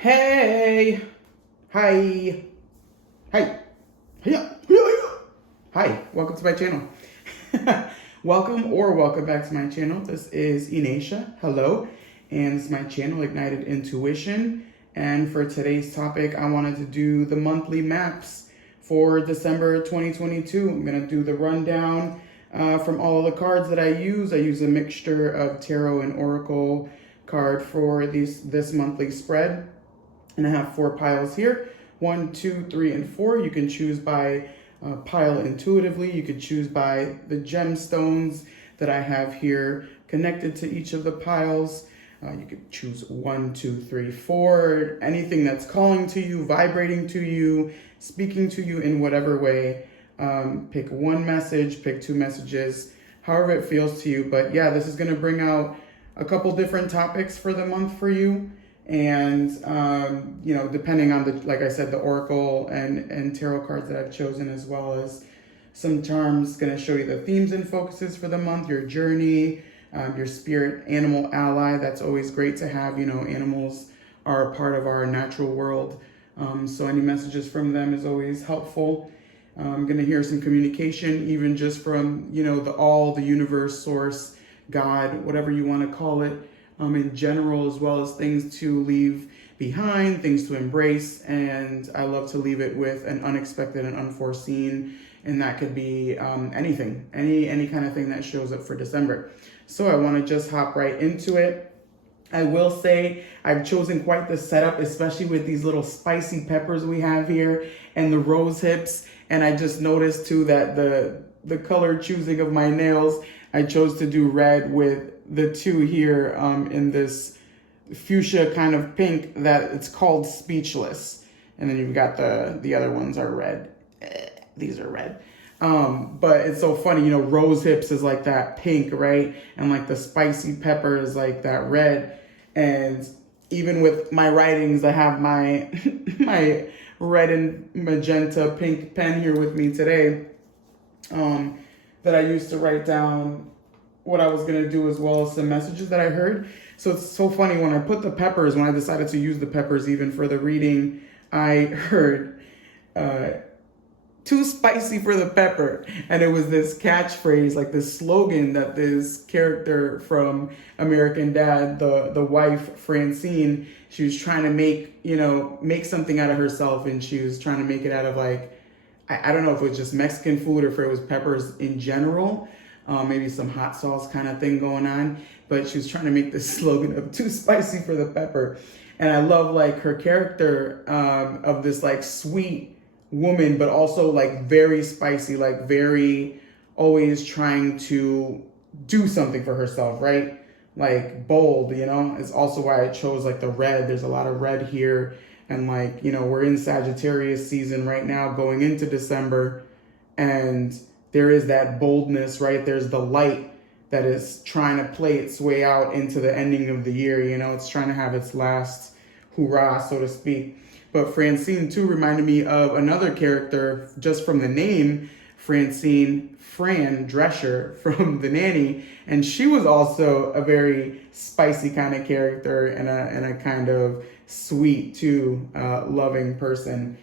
Hey! Hi! Hi! Hiya! Hiya! Hiya! Hi, welcome to my channel. Welcome back to my channel. This is Ineisha. Hello. And this is my channel, Ignited Intuition. And for today's topic, I wanted to do the monthly maps for December 2022. I'm going to do the rundown from all the cards that I use. I use a mixture of tarot and oracle card for this monthly spread. And I have 4 piles here, 1, 2, 3, and 4. You can choose by pile intuitively. You could choose by the gemstones that I have here connected to each of the piles. You could choose 1, 2, 3, 4, anything that's calling to you, vibrating to you, speaking to you in whatever way. Pick one message, pick 2 messages, however it feels to you. But yeah, this is going to bring out a couple different topics for the month for you. And, you know, depending on like I said, the oracle and tarot cards that I've chosen, as well as some charms, going to show you the themes and focuses for the month, your journey, your spirit animal ally. That's always great to have. You know, animals are a part of our natural world. So any messages from them is always helpful. I'm going to hear some communication, even just from, you know, the universe, source, God, whatever you want to call it. In general, as well as things to leave behind, things to embrace. And I love to leave it with an unexpected and unforeseen. And that could be anything, any kind of thing that shows up for December. So I want to just hop right into it. I will say I've chosen quite the setup, especially with these little spicy peppers we have here and the rose hips. And I just noticed too that the color choosing of my nails, I chose to do red with the 2 here in this fuchsia kind of pink that it's called Speechless. And then you've got the other ones are red. These are red. But it's so funny, you know, rose hips is like that pink, right? And like the spicy pepper is like that red. And even with my writings, I have my my red and magenta pink pen here with me today that I used to write down what I was going to do, as well as some messages that I heard. So it's so funny, when I put the peppers, when I decided to use the peppers even for the reading, I heard too spicy for the pepper. And it was this catchphrase, like this slogan that this character from American Dad, the wife, Francine, she was trying to make something out of herself. And she was trying to make it out of like, I don't know if it was just Mexican food or if it was peppers in general. Maybe some hot sauce kind of thing going on. But she was trying to make this slogan of too spicy for the pepper. And I love like her character of this like sweet woman, but also like very spicy, like very always trying to do something for herself, right? Like bold, you know? It's also why I chose like the red. There's a lot of red here. And like, you know, we're in Sagittarius season right now going into December. And there is that boldness, right? There's the light that is trying to play its way out into the ending of the year. You know, it's trying to have its last hurrah, so to speak. But Francine, too, reminded me of another character just from the name, Francine, Fran Drescher from The Nanny. And she was also a very spicy kind of character and a kind of sweet, too, loving person.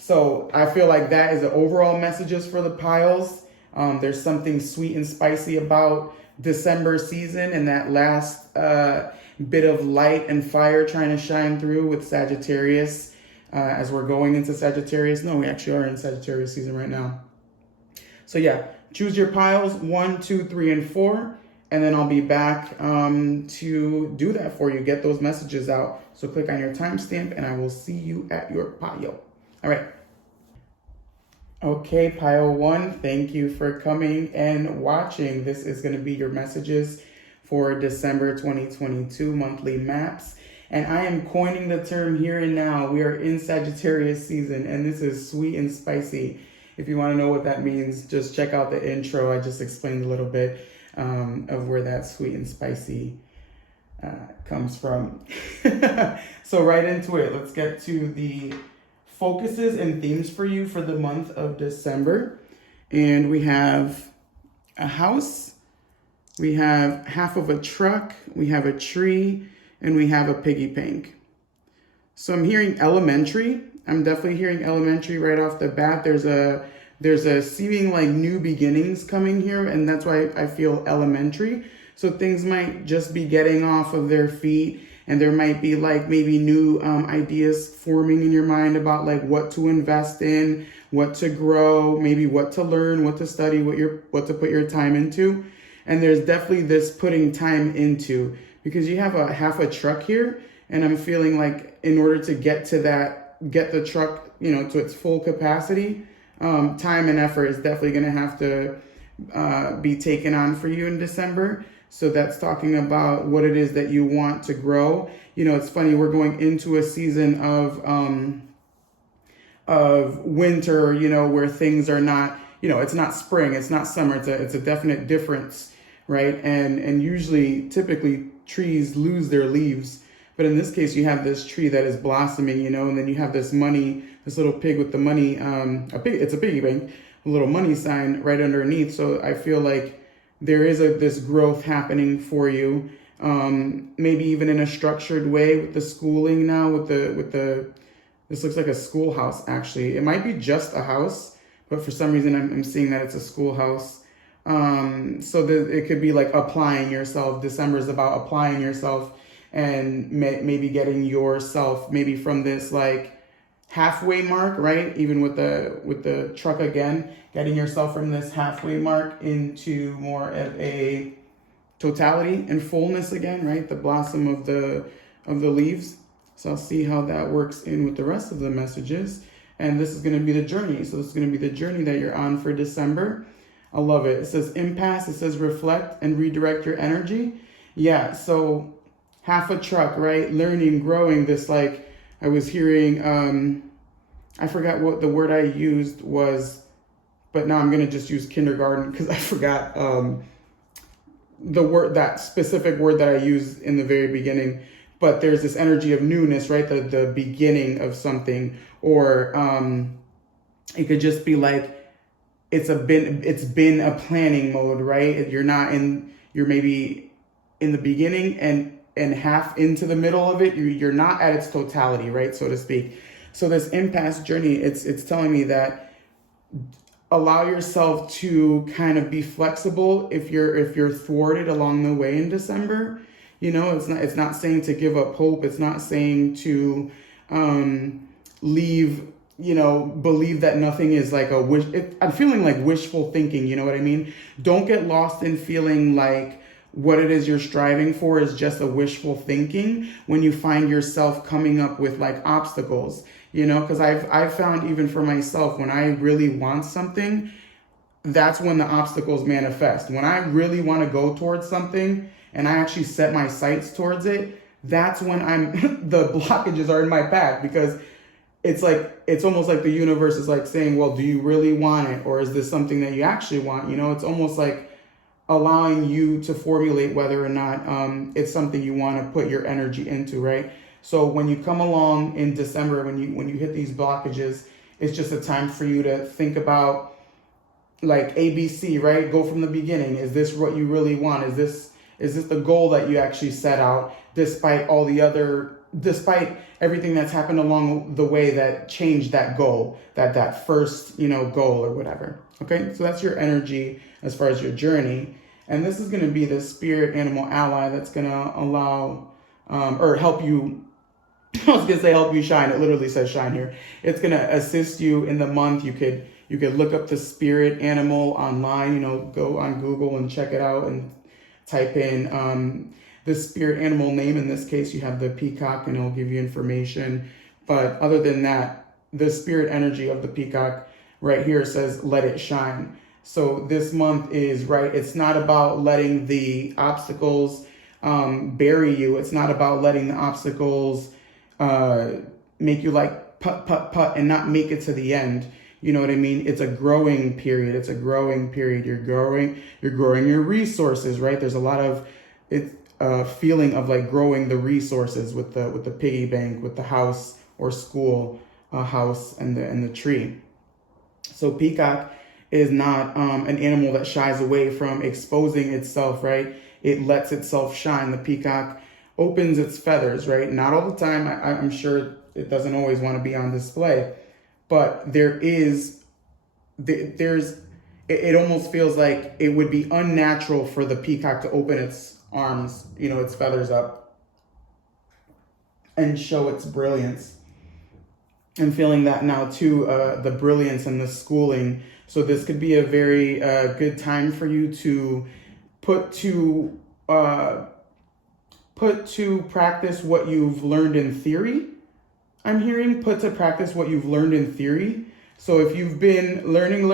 So I feel like that is the overall messages for the piles. There's something sweet and spicy about December season and that last bit of light and fire trying to shine through with Sagittarius as we're going into Sagittarius. No, we actually are in Sagittarius season right now. So yeah, choose your piles 1, 2, 3, and 4. And then I'll be back to do that for you. Get those messages out. So click on your timestamp and I will see you at your pile. All right. Okay, pile 1, thank you for coming and watching. This is going to be your messages for December 2022 monthly maps. And I am coining the term here and now. We are in Sagittarius season, and this is sweet and spicy. If you want to know what that means, just check out the intro. I just explained a little bit of where that sweet and spicy comes from. So right into it. Let's get to the focuses and themes for you for the month of December. And we have a house, we have half of a truck, we have a tree, and we have a piggy bank. So I'm hearing elementary. I'm definitely hearing elementary right off the bat. There's a seeming like new beginnings coming here, and that's why I feel elementary. So things might just be getting off of their feet, and there might be like maybe new ideas forming in your mind about like what to invest in, what to grow, maybe what to learn, what to study, what to put your time into. And there's definitely this putting time into, because you have a half a truck here, and I'm feeling like in order to get the truck, to its full capacity, time and effort is definitely going to have to be taken on for you in December. So that's talking about what it is that you want to grow. It's funny, we're going into a season of winter, where things are not, it's not spring, it's not summer, it's a definite difference, right? And usually, typically, trees lose their leaves. But in this case, you have this tree that is blossoming, and then you have this little pig with the money, it's a piggy bank, a little money sign right underneath. So I feel like there is this growth happening for you, maybe even in a structured way with the schooling now, with the this looks like a schoolhouse, actually. It might be just a house, but for some reason I'm seeing that it's a schoolhouse. So it could be like applying yourself. December is about applying yourself and maybe getting yourself maybe from this like halfway mark, right? Even with the truck again, getting yourself from this halfway mark into more of a totality and fullness again, right? The blossom of the leaves. So I'll see how that works in with the rest of the messages. And this is going to be the journey. So this is going to be the journey that you're on for December. I love it. It says impasse. It says reflect and redirect your energy. Yeah. So half a truck, right? Learning, growing. This, like, I was hearing, I forgot what the word I used was, but now I'm going to just use kindergarten because I forgot that specific word that I used in the very beginning. But there's this energy of newness, right? The beginning of something, or it could just be like it's been a planning mode, right? You're maybe in the beginning and half into the middle of it. You're not at its totality, right, so to speak. So this impasse journey, it's telling me that allow yourself to kind of be flexible if you're thwarted along the way in December. It's not saying to give up hope. It's not saying to leave, believe that nothing is like a wish. I'm feeling like wishful thinking, you know what I mean? Don't get lost in feeling like what it is you're striving for is just a wishful thinking when you find yourself coming up with like obstacles, because I've found even for myself, when I really want something, that's when the obstacles manifest. When I really want to go towards something and I actually set my sights towards it, that's when the blockages are in my path, because it's almost like the universe is like saying, well, do you really want it? Or is this something that you actually want? It's almost like allowing you to formulate whether or not it's something you want to put your energy into, right? So when you come along in December, when you hit these blockages, it's just a time for you to think about like ABC, right? Go from the beginning. Is this what you really want? Is this the goal that you actually set out, despite everything that's happened along the way that changed that goal, that first, goal or whatever. Okay, so that's your energy as far as your journey. And this is going to be the spirit animal ally that's going to allow or help you. I was going to say help you shine. It literally says shine here. It's going to assist you in the month. You could look up the spirit animal online, go on Google and check it out and type in the spirit animal name. In this case, you have the peacock, and it'll give you information. But other than that, the spirit energy of the peacock right here says, let it shine. So this month is, right, it's not about letting the obstacles bury you. It's not about letting the obstacles make you like put and not make it to the end. You know what I mean? It's a growing period. You're growing your resources, right? There's a lot of feeling of like growing the resources with the piggy bank, with the house or school house and the tree. So peacock is not an animal that shies away from exposing itself, right? It lets itself shine. The peacock opens its feathers, right? Not all the time. I'm sure it doesn't always want to be on display, but there's, it almost feels like it would be unnatural for the peacock to open its arms, its feathers up and show its brilliance. I'm feeling that now too, the brilliance and the schooling. So this could be a very good time for you to put to practice what you've learned in theory. I'm hearing put to practice what you've learned in theory. So if you've been learning,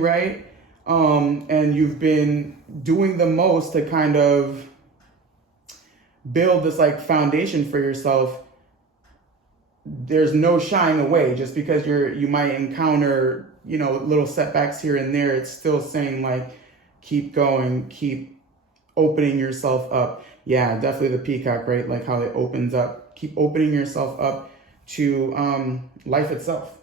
right? And you've been doing the most to kind of build this like foundation for yourself, there's no shying away. Just because you might encounter, little setbacks here and there, it's still saying like, keep going, keep opening yourself up. Yeah, definitely the peacock, right? Like how it opens up, keep opening yourself up to life itself.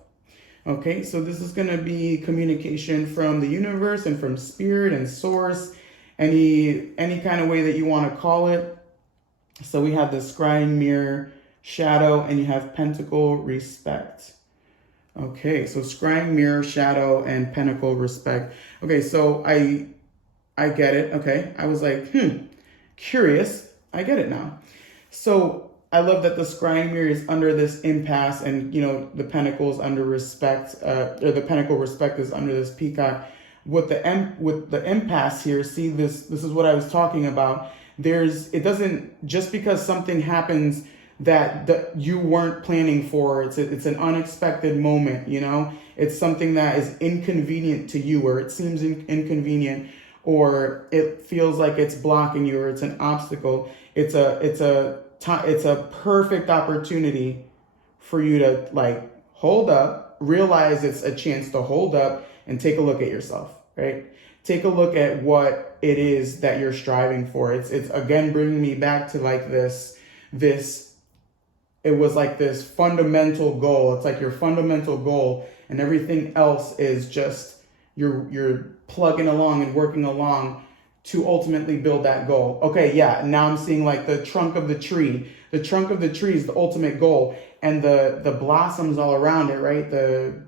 Okay, so this is going to be communication from the universe and from spirit and source, any kind of way that you want to call it. So we have the scrying mirror, shadow, and you have pentacle, respect. Okay, so scrying mirror, shadow, and pentacle, respect. Okay, so I get it. Okay, I was like, curious. I get it now. So I love that the scrying mirror is under this impasse, and the pentacles under respect, or the pentacle respect is under this peacock. With the impasse here, see this is what I was talking about. It doesn't, just because something happens that you weren't planning for, it's an unexpected moment, it's something that is inconvenient to you, or it seems inconvenient, or it feels like it's blocking you, or it's an obstacle. It's a perfect opportunity for you to like hold up, realize it's a chance to hold up and take a look at yourself, right? Take a look at what it is that you're striving for. It's again bringing me back to like this, it was like this fundamental goal. It's like your fundamental goal, and everything else is just you're plugging along and working along to ultimately build that goal. Okay, yeah, now I'm seeing like the trunk of the tree. The trunk of the tree is the ultimate goal, and the blossoms all around it, right? The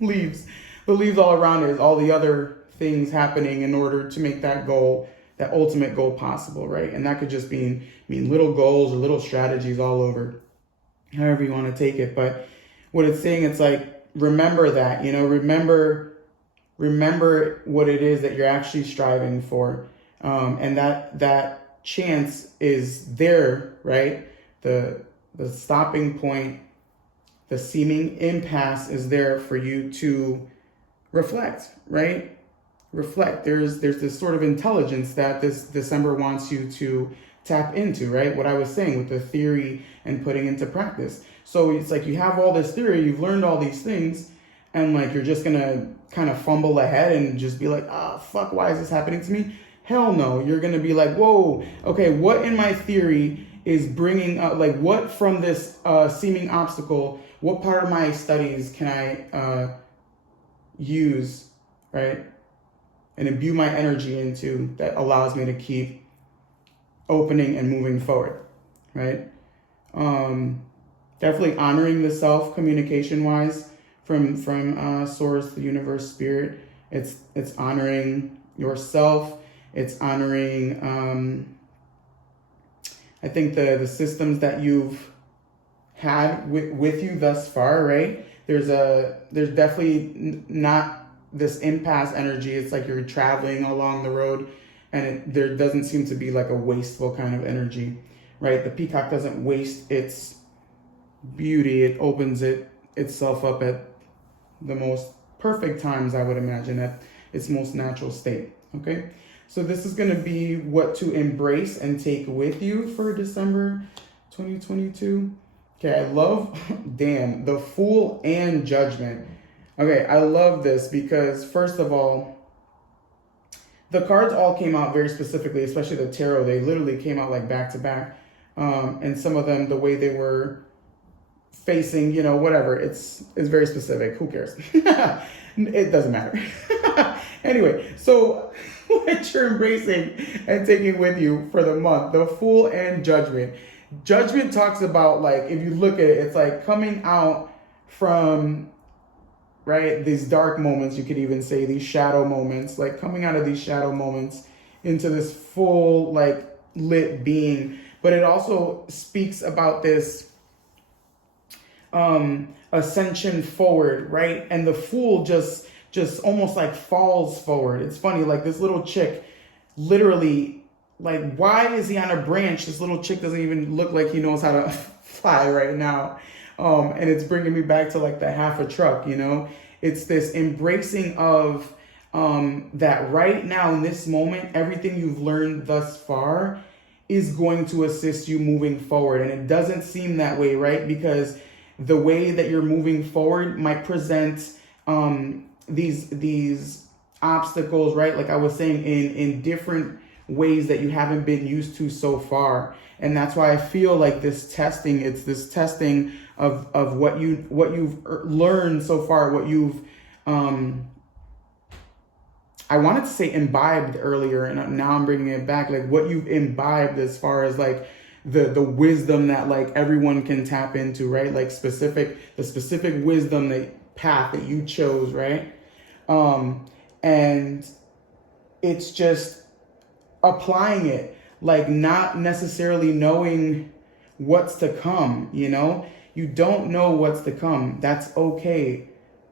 leaves all around it is all the other things happening in order to make that goal, that ultimate goal, possible, right? And that could just mean little goals or little strategies all over, however you want to take it. But what it's saying, it's like, remember that, remember what it is that you're actually striving for. And that chance is there, right? The stopping point, the seeming impasse is there for you to reflect, right? Reflect. There's this sort of intelligence that this December wants you to tap into, right? What I was saying with the theory and putting into practice. So it's like you have all this theory, you've learned all these things, and like you're just gonna kind of fumble ahead and just be like, fuck, why is this happening to me? Hell no. You're gonna be like, whoa, okay, what in my theory is bringing up, like what from this seeming obstacle, what part of my studies can I use, right? And imbue my energy into that allows me to keep opening and moving forward, right? Definitely honoring the self communication wise from source, the universe, spirit. It's honoring yourself. It's honoring, I think the systems that you've had with you thus far, right? There's definitely not this impasse energy. It's like you're traveling along the road, and there doesn't seem to be like a wasteful kind of energy, right? The peacock doesn't waste its beauty. It opens itself up at the most perfect times, I would imagine, at its most natural state. Okay, so this is going to be what to embrace and take with you for December 2022. Okay, I love, damn, the Fool and Judgment. Okay, I love this because, first of all, the cards all came out very specifically, especially the tarot. They literally came out like back to back. And some of them, the way they were facing, whatever, it's very specific. Who cares? It doesn't matter. Anyway, so what you're embracing and taking with you for the month. The Fool and Judgment. Judgment talks about, like, if you look at it, it's like coming out from, right, these dark moments, you could even say these shadow moments, like coming out of these shadow moments into this full, like, lit being. But it also speaks about this ascension forward, right? And the Fool just almost like falls forward. It's funny, like this little chick, literally, like, why is he on a branch? This little chick doesn't even look like he knows how to fly right now. And it's bringing me back to like the half a truck, you know? It's this embracing of that right now in this moment, everything you've learned thus far is going to assist you moving forward. And it doesn't seem that way, right? Because the way that you're moving forward might present these obstacles, right? Like I was saying, in different ways that you haven't been used to so far. And that's why I feel like this testing, it's this testing of what you've learned so far, what you've I wanted to say imbibed earlier, and now I'm bringing it back, like what you've imbibed as far as like the wisdom that like everyone can tap into, right? Like the specific wisdom, path that you chose, right? And it's just applying it, like not necessarily knowing what's to come, you know? You don't know what's to come. That's okay.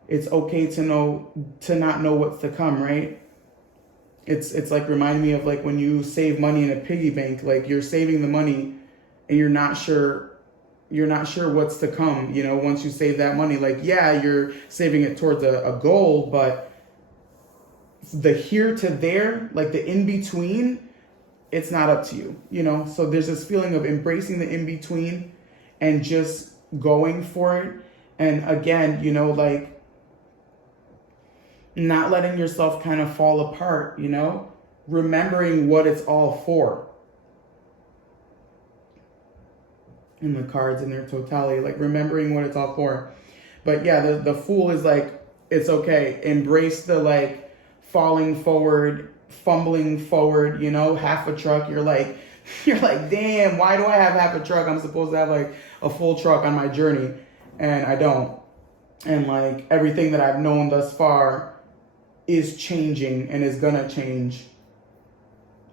It's okay to not know what's to come, right? It's like reminding me of like when you save money in a piggy bank, like you're saving the money and you're not sure what's to come, you know, once you save that money. Like, yeah, you're saving it towards a goal, but the here to there, like the in-between, it's not up to you, you know? So there's this feeling of embracing the in-between and just going for it. And again, you know, like not letting yourself kind of fall apart, you know, remembering what it's all for. And the cards in their totality, like remembering what it's all for. But yeah, the Fool is like, it's okay. Embrace the like falling forward, fumbling forward, you know, half a truck. You're like, damn, why do I have half a truck? I'm supposed to have like a full truck on my journey, and I don't. And like everything that I've known thus far is changing and is gonna change.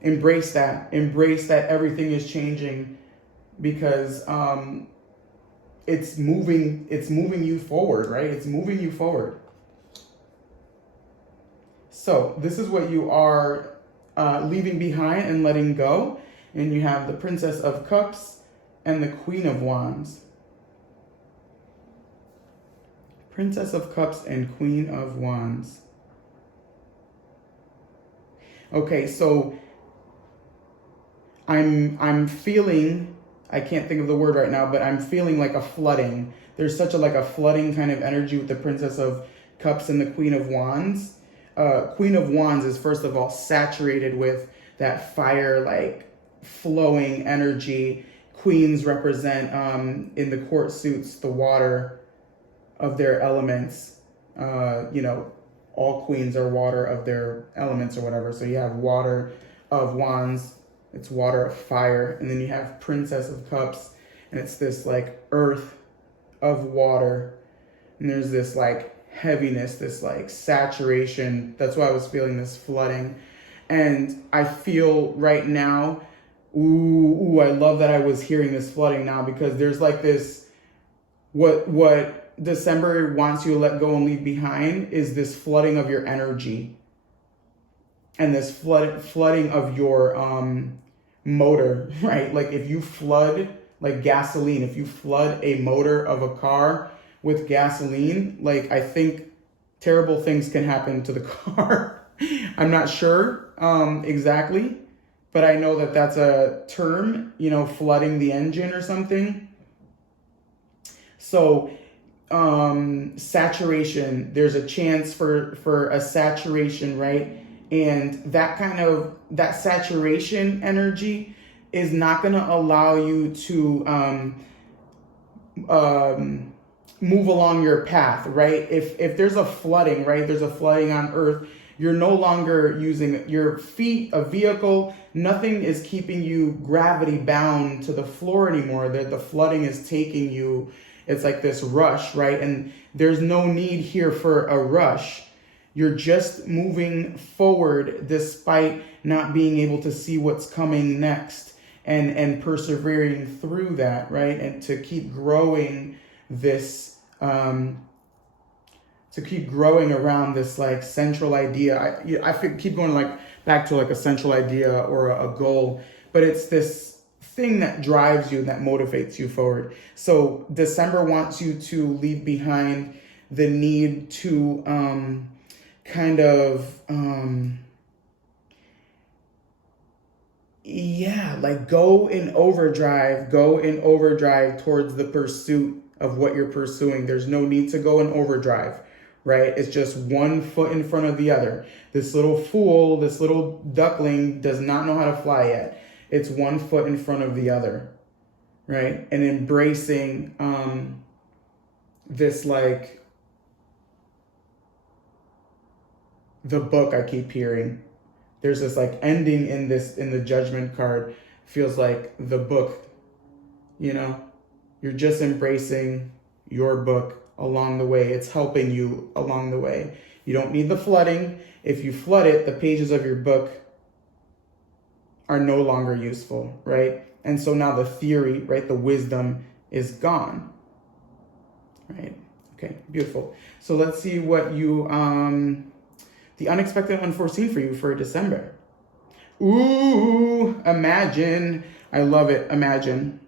Embrace that everything is changing, because it's moving you forward, right? It's moving you forward. So this is what you are leaving behind and letting go. And you have the Princess of Cups and the Queen of Wands. Princess of Cups and Queen of Wands. Okay, so I'm feeling, I can't think of the word right now, but I'm feeling like a flooding. There's such a flooding kind of energy with the Princess of Cups and the Queen of Wands. Queen of Wands is first of all saturated with that fire, like flowing energy. Queens represent in the court suits the water of their elements. You know, all queens are water of their elements or whatever. So you have water of wands, it's water of fire. And then you have Princess of Cups, and it's this like earth of water. And there's this like heaviness, this like saturation. That's why I was feeling this flooding. And I feel right now, ooh, I love that I was hearing this flooding now, because there's like this, what December wants you to let go and leave behind is this flooding of your energy, and this flooding of your motor, right? Like if you flood like gasoline, if you flood a motor of a car with gasoline, like I think terrible things can happen to the car. I'm not sure exactly, but I know that that's a term, you know, flooding the engine or something. So saturation, there's a chance for a saturation, right? And that saturation energy is not going to allow you to move along your path, right? If there's a flooding, right? There's a flooding on earth, You're no longer using your feet, a vehicle. Nothing is keeping you gravity bound to the floor anymore. The flooding is taking you. It's like this rush, right? And there's no need here for a rush. You're just moving forward despite not being able to see what's coming next, and persevering through that, right? And to keep growing this, to keep growing around this like central idea. I keep going like back to like a central idea or a goal, but it's this thing that drives you, that motivates you forward. So December wants you to leave behind the need to go in overdrive towards the pursuit of what you're pursuing. There's no need to go in overdrive, right? It's just one foot in front of the other. This little fool, this little duckling does not know how to fly yet. It's one foot in front of the other, right? And embracing this, like, the book I keep hearing. There's this like ending in the judgment card. Feels like the book, you're just embracing your book along the way. It's helping you along the way. You don't need the flooding. If you flood it, the pages of your book are no longer useful, right? And so now the theory, right, the wisdom is gone, right? Okay, beautiful. So let's see what you, the unexpected, unforeseen for you for December. Ooh, imagine. I love it. Imagine.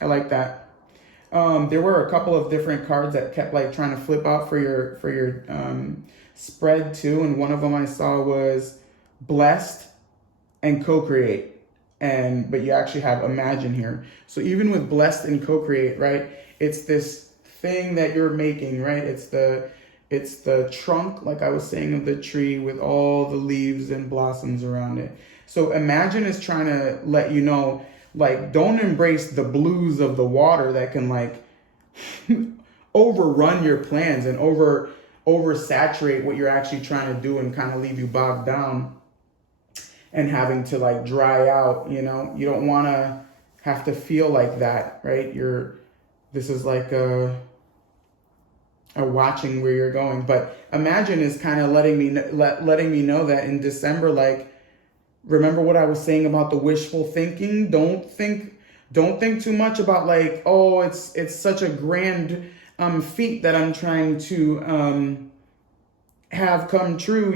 I like that. There were a couple of different cards that kept like trying to flip out for your spread too. And one of them I saw was blessed and co-create. But you actually have imagine here. So even with blessed and co-create, right? It's this thing that you're making, right? It's the trunk, like I was saying, of the tree with all the leaves and blossoms around it. So imagine is trying to let you know, like, don't embrace the blues of the water that can like overrun your plans and oversaturate what you're actually trying to do and kind of leave you bogged down and having to like dry out, You don't want to have to feel like that, right? This is like a watching where you're going. But imagine is kind of letting me know that in December, like, remember what I was saying about the wishful thinking? Don't think too much about like, oh, it's such a grand feat that I'm trying to have come true,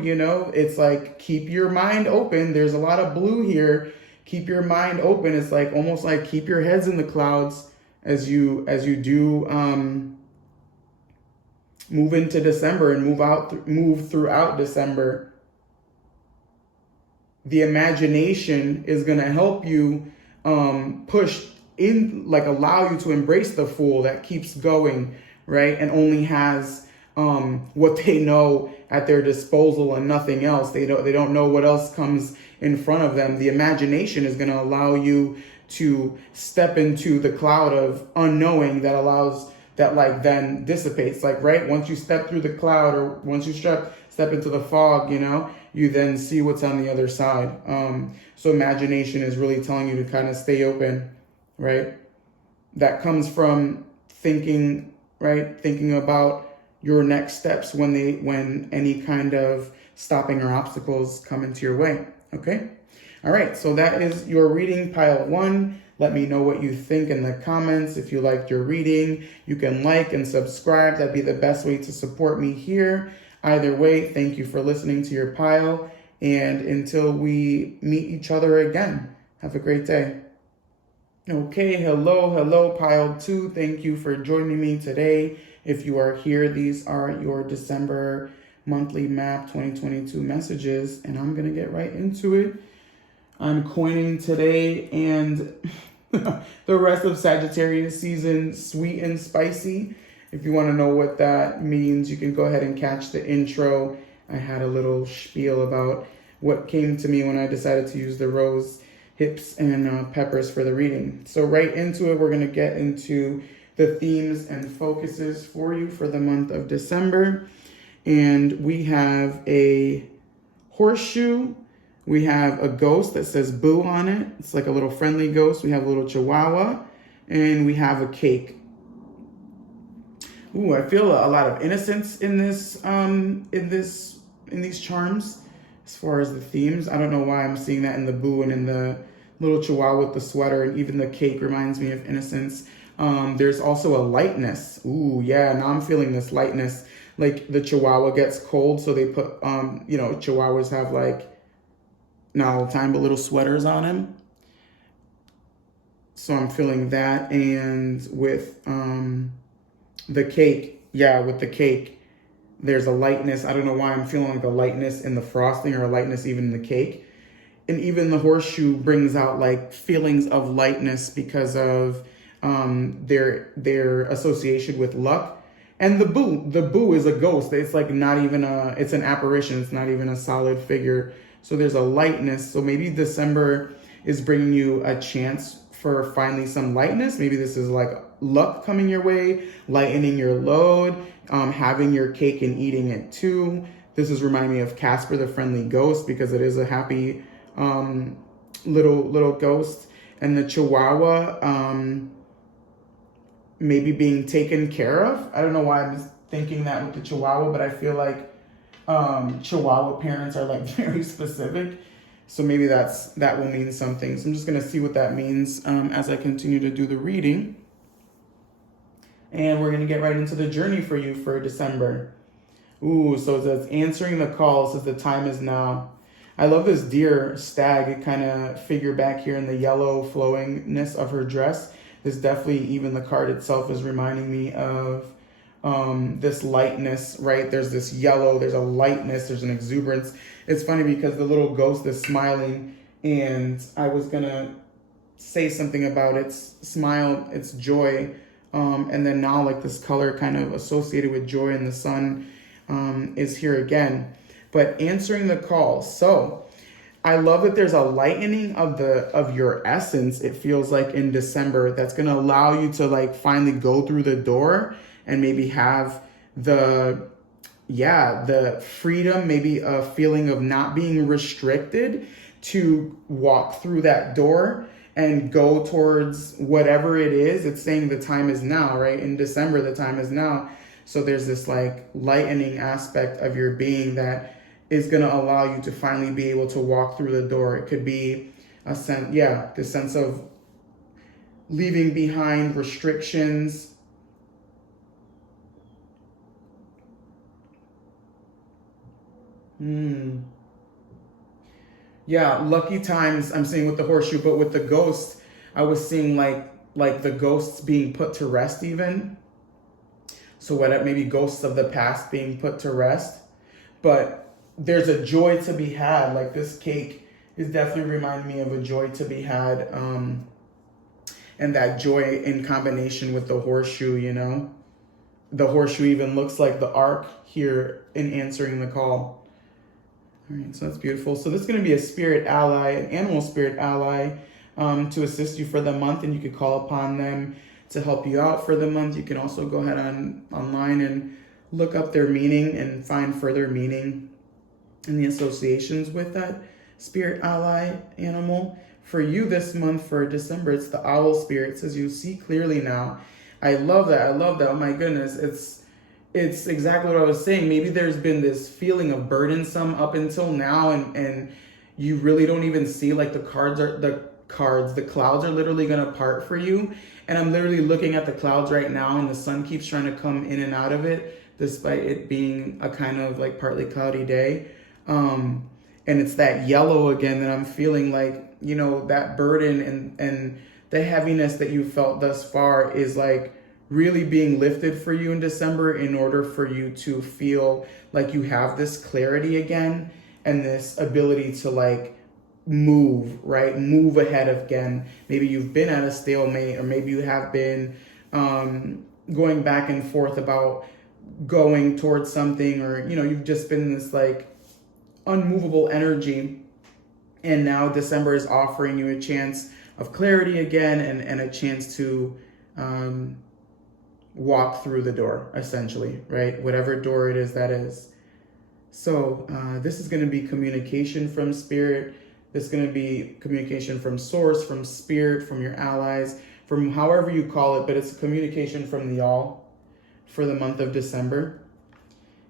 It's like, keep your mind open. There's a lot of blue here. Keep your mind open. It's like almost like keep your heads in the clouds as you do move into December and move throughout December. The imagination is going to help you push in, like allow you to embrace the fool that keeps going, right? And only has what they know at their disposal and nothing else. They don't know what else comes in front of them. The imagination is going to allow you to step into the cloud of unknowing that like then dissipates, like, right? Once you step through the cloud, or once you step into the fog, you then see what's on the other side. So imagination is really telling you to kind of stay open, right? That comes from thinking, right? Thinking about your next steps when any kind of stopping or obstacles come into your way, okay? All right, so that is your reading, pile 1. Let me know what you think in the comments. If you liked your reading, you can like and subscribe. That'd be the best way to support me here. Either way, thank you for listening to your pile. And until we meet each other again, have a great day. Okay, hello, pile 2. Thank you for joining me today. If you are here, these are your December monthly map 2022 messages, and I'm going to get right into it. I'm coining today and the rest of Sagittarius season sweet and spicy. If you want to know what that means, you can go ahead and catch the intro. I had a little spiel about what came to me when I decided to use the rose hips and peppers for the reading. So right into it, we're going to get into the themes and focuses for you for the month of December. And we have a horseshoe. We have a ghost that says boo on it. It's like a little friendly ghost. We have a little chihuahua, and we have a cake. Ooh, I feel a lot of innocence in this, in these charms, as far as the themes. I don't know why I'm seeing that in the boo and in the little chihuahua with the sweater, and even the cake reminds me of innocence. There's also a lightness. Ooh, yeah, now I'm feeling this lightness. Like the chihuahua gets cold, so they put, you know, chihuahuas have like, not all the time, but little sweaters on him. So I'm feeling that. And with the cake, yeah, with the cake, there's a lightness. I don't know why I'm feeling like a lightness in the frosting, or a lightness even in the cake. And even the horseshoe brings out like feelings of lightness because of their association with luck. And the boo is a ghost. It's like not even it's an apparition. It's not even a solid figure. So there's a lightness. So maybe December is bringing you a chance for finally some lightness. Maybe this is like luck coming your way, lightening your load, having your cake and eating it too. This is reminding me of Casper the Friendly Ghost, because it is a happy little ghost. And the Chihuahua, maybe being taken care of. I don't know why I'm thinking that with the Chihuahua, but I feel like Chihuahua parents are like very specific. So maybe that will mean something. So I'm just going to see what that means as I continue to do the reading. And we're going to get right into the journey for you for December. Ooh, so it says answering the call. It says the time is now. I love this deer stag kind of figure back here in the yellow flowingness of her dress. This definitely, even the card itself is reminding me of this lightness, right? There's this yellow, there's a lightness, there's an exuberance. It's funny because the little ghost is smiling, and I was gonna say something about its smile, its joy, and then now like this color kind of associated with joy and the sun is here again. But answering the call. So I love that there's a lightening of your essence. It feels like in December that's gonna allow you to like finally go through the door and maybe have the freedom, maybe a feeling of not being restricted to walk through that door and go towards whatever it is. It's saying the time is now, right? In December, the time is now. So there's this like lightening aspect of your being that is going to allow you to finally be able to walk through the door. It could be a sense, the sense of leaving behind restrictions. Yeah, lucky times I'm seeing with the horseshoe, but with the ghost, I was seeing like the ghosts being put to rest even. So what, maybe ghosts of the past being put to rest. But there's a joy to be had. Like this cake is definitely reminding me of a joy to be had. And that joy in combination with the horseshoe, you know. The horseshoe even looks like the ark here in answering the call. All right, so that's beautiful. So this is going to be a spirit ally, an animal spirit ally to assist you for the month, and you could call upon them to help you out for the month. You can also go ahead online and look up their meaning and find further meaning in the associations with that spirit ally animal. For you this month, for December, it's the owl spirit. It says you see clearly now. I love that. I love that. Oh my goodness. It's exactly what I was saying. Maybe there's been this feeling of burdensome up until now, and you really don't even see like the clouds are literally gonna part for you. And I'm literally looking at the clouds right now, and the sun keeps trying to come in and out of it, despite it being a kind of like partly cloudy day. And it's that yellow again that I'm feeling like, you know, that burden and the heaviness that you felt thus far is like really being lifted for you in December, in order for you to feel like you have this clarity again and this ability to like move, right? Move ahead again. Maybe you've been at a stalemate, or maybe you have been going back and forth about going towards something, or, you know, you've just been this like unmovable energy. And now December is offering you a chance of clarity again, and a chance to walk through the door, essentially, right? Whatever door it is that is. So this is going to be communication from spirit. This is going to be communication from source, from spirit, from your allies, from however you call it, but it's a communication from the all for the month of December.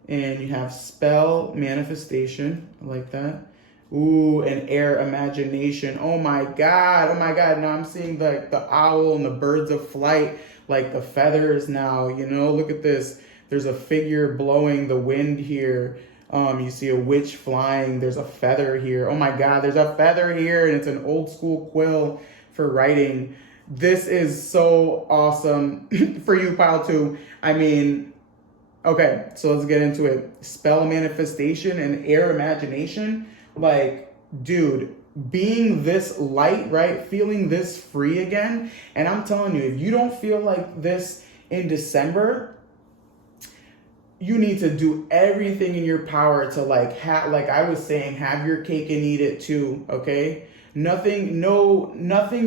And you have spell manifestation. I like that. Ooh, and air imagination. Oh my God. Oh my God. Now I'm seeing the owl and the birds of flight, like the feathers now, you know, look at this. There's a figure blowing the wind here. You see a witch flying. There's a feather here. Oh my God, there's a feather here, and it's an old school quill for writing. This is so awesome for you, pile two. I mean, okay, so let's get into it. Spell manifestation and air imagination. Like, dude, being this light, right? Feeling this free again. And I'm telling you, if you don't feel like this in December, you need to do everything in your power to like I was saying, have your cake and eat it too, okay? Nothing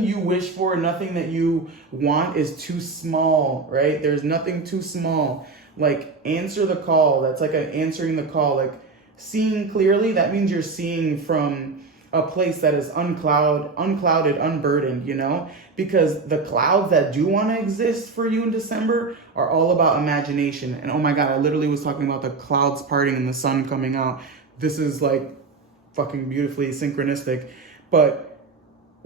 you wish for, nothing that you want is too small, right? There's nothing too small. Like, answer the call. That's like answering the call. Like, seeing clearly, that means you're seeing from a place that is unclouded, unburdened, you know? Because the clouds that do want to exist for you in December are all about imagination. And oh my God, I literally was talking about the clouds parting and the sun coming out. This is like fucking beautifully synchronistic. But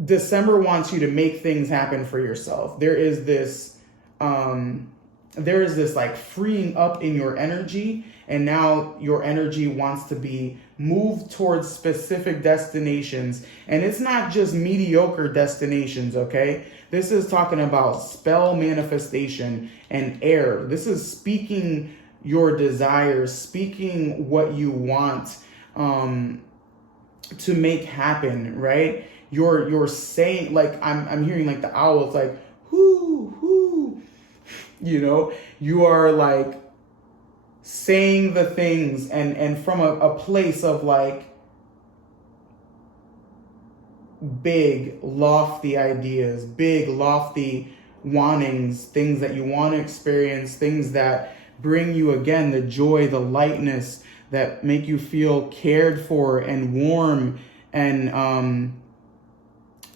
December wants you to make things happen for yourself. There is this like freeing up in your energy, and now your energy wants to be moved towards specific destinations. And it's not just mediocre destinations, okay? This is talking about spell manifestation and air. This is speaking your desires, speaking what you want to make happen, right? You're saying, like, I'm hearing like the owl, it's like, whoo, whoo, you know, you are like saying the things and from a place of like big, lofty ideas, big, lofty wantings, things that you want to experience, things that bring you, again, the joy, the lightness, that make you feel cared for and warm and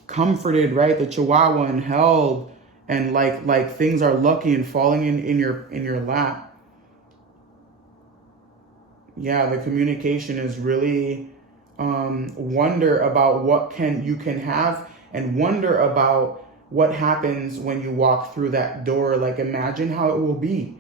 comforted, right? The chihuahua and held, and like things are lucky and falling in your lap. Yeah, the communication is really wonder about what you can have, and wonder about what happens when you walk through that door. Like, imagine how it will be,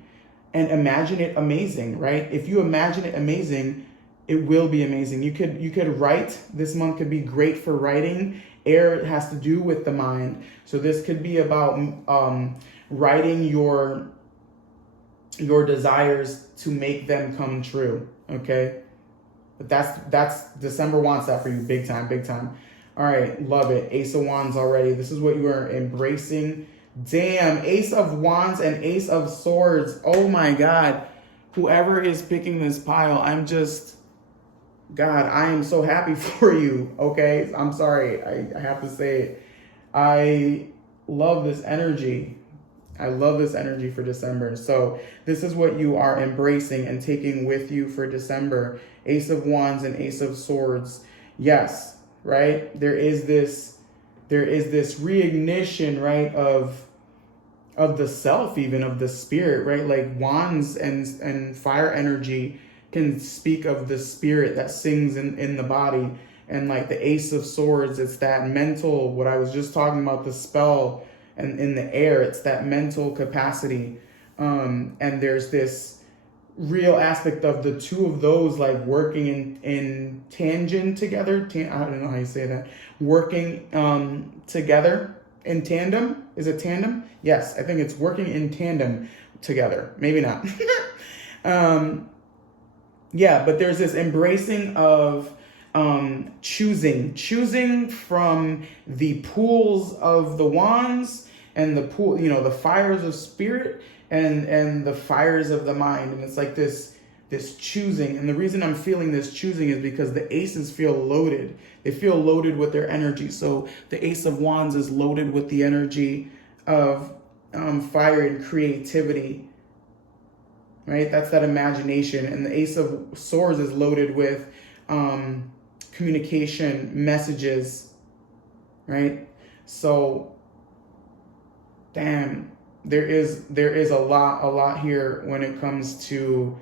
and imagine it amazing, right? If you imagine it amazing, it will be amazing. You could write. This month could be great for writing. Air has to do with the mind, so this could be about writing your desires to make them come true. Okay, but that's December wants that for you, big time, big time. All right, love it. Ace of Wands already. This is what you are embracing. Damn, Ace of Wands and Ace of Swords. Oh my God, whoever is picking this pile, God, I am so happy for you. Okay, I'm sorry, I have to say it. I love this energy. I love this energy for December. So this is what you are embracing and taking with you for December. Ace of Wands and Ace of Swords. Yes, right? There is this reignition, right, of the self, even of the spirit, right? Like, wands and fire energy can speak of the spirit that sings in the body. And like the Ace of Swords, it's that mental, what I was just talking about, the spell. And in the air, it's that mental capacity. And there's this real aspect of the two of those, like, working in tangent together. I don't know how you say that. Working together in tandem. Is it tandem? Yes, I think it's working in tandem together. Maybe not. Yeah, but there's this embracing of choosing from the pools of the wands and the pool, you know, the fires of spirit and the fires of the mind. And it's like this choosing. And the reason I'm feeling this choosing is because the aces feel loaded. They feel loaded with their energy. So the Ace of Wands is loaded with the energy of fire and creativity. right? That's that imagination. And the Ace of Swords is loaded with communication, messages, right? So, damn, there is a lot here when it comes to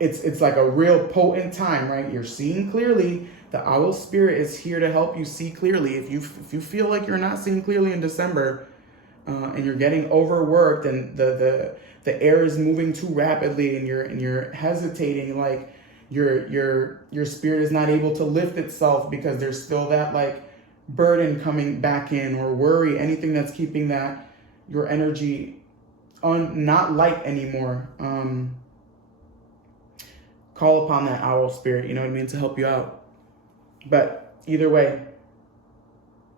it's like a real potent time, right? You're seeing clearly. The owl spirit is here to help you see clearly. If you feel like you're not seeing clearly in December, and you're getting overworked, and the air is moving too rapidly, and you're hesitating, like your spirit is not able to lift itself because there's still that like burden coming back in, or worry, anything that's keeping that your energy not light anymore. Call upon that owl spirit, you know what I mean, to help you out. But either way,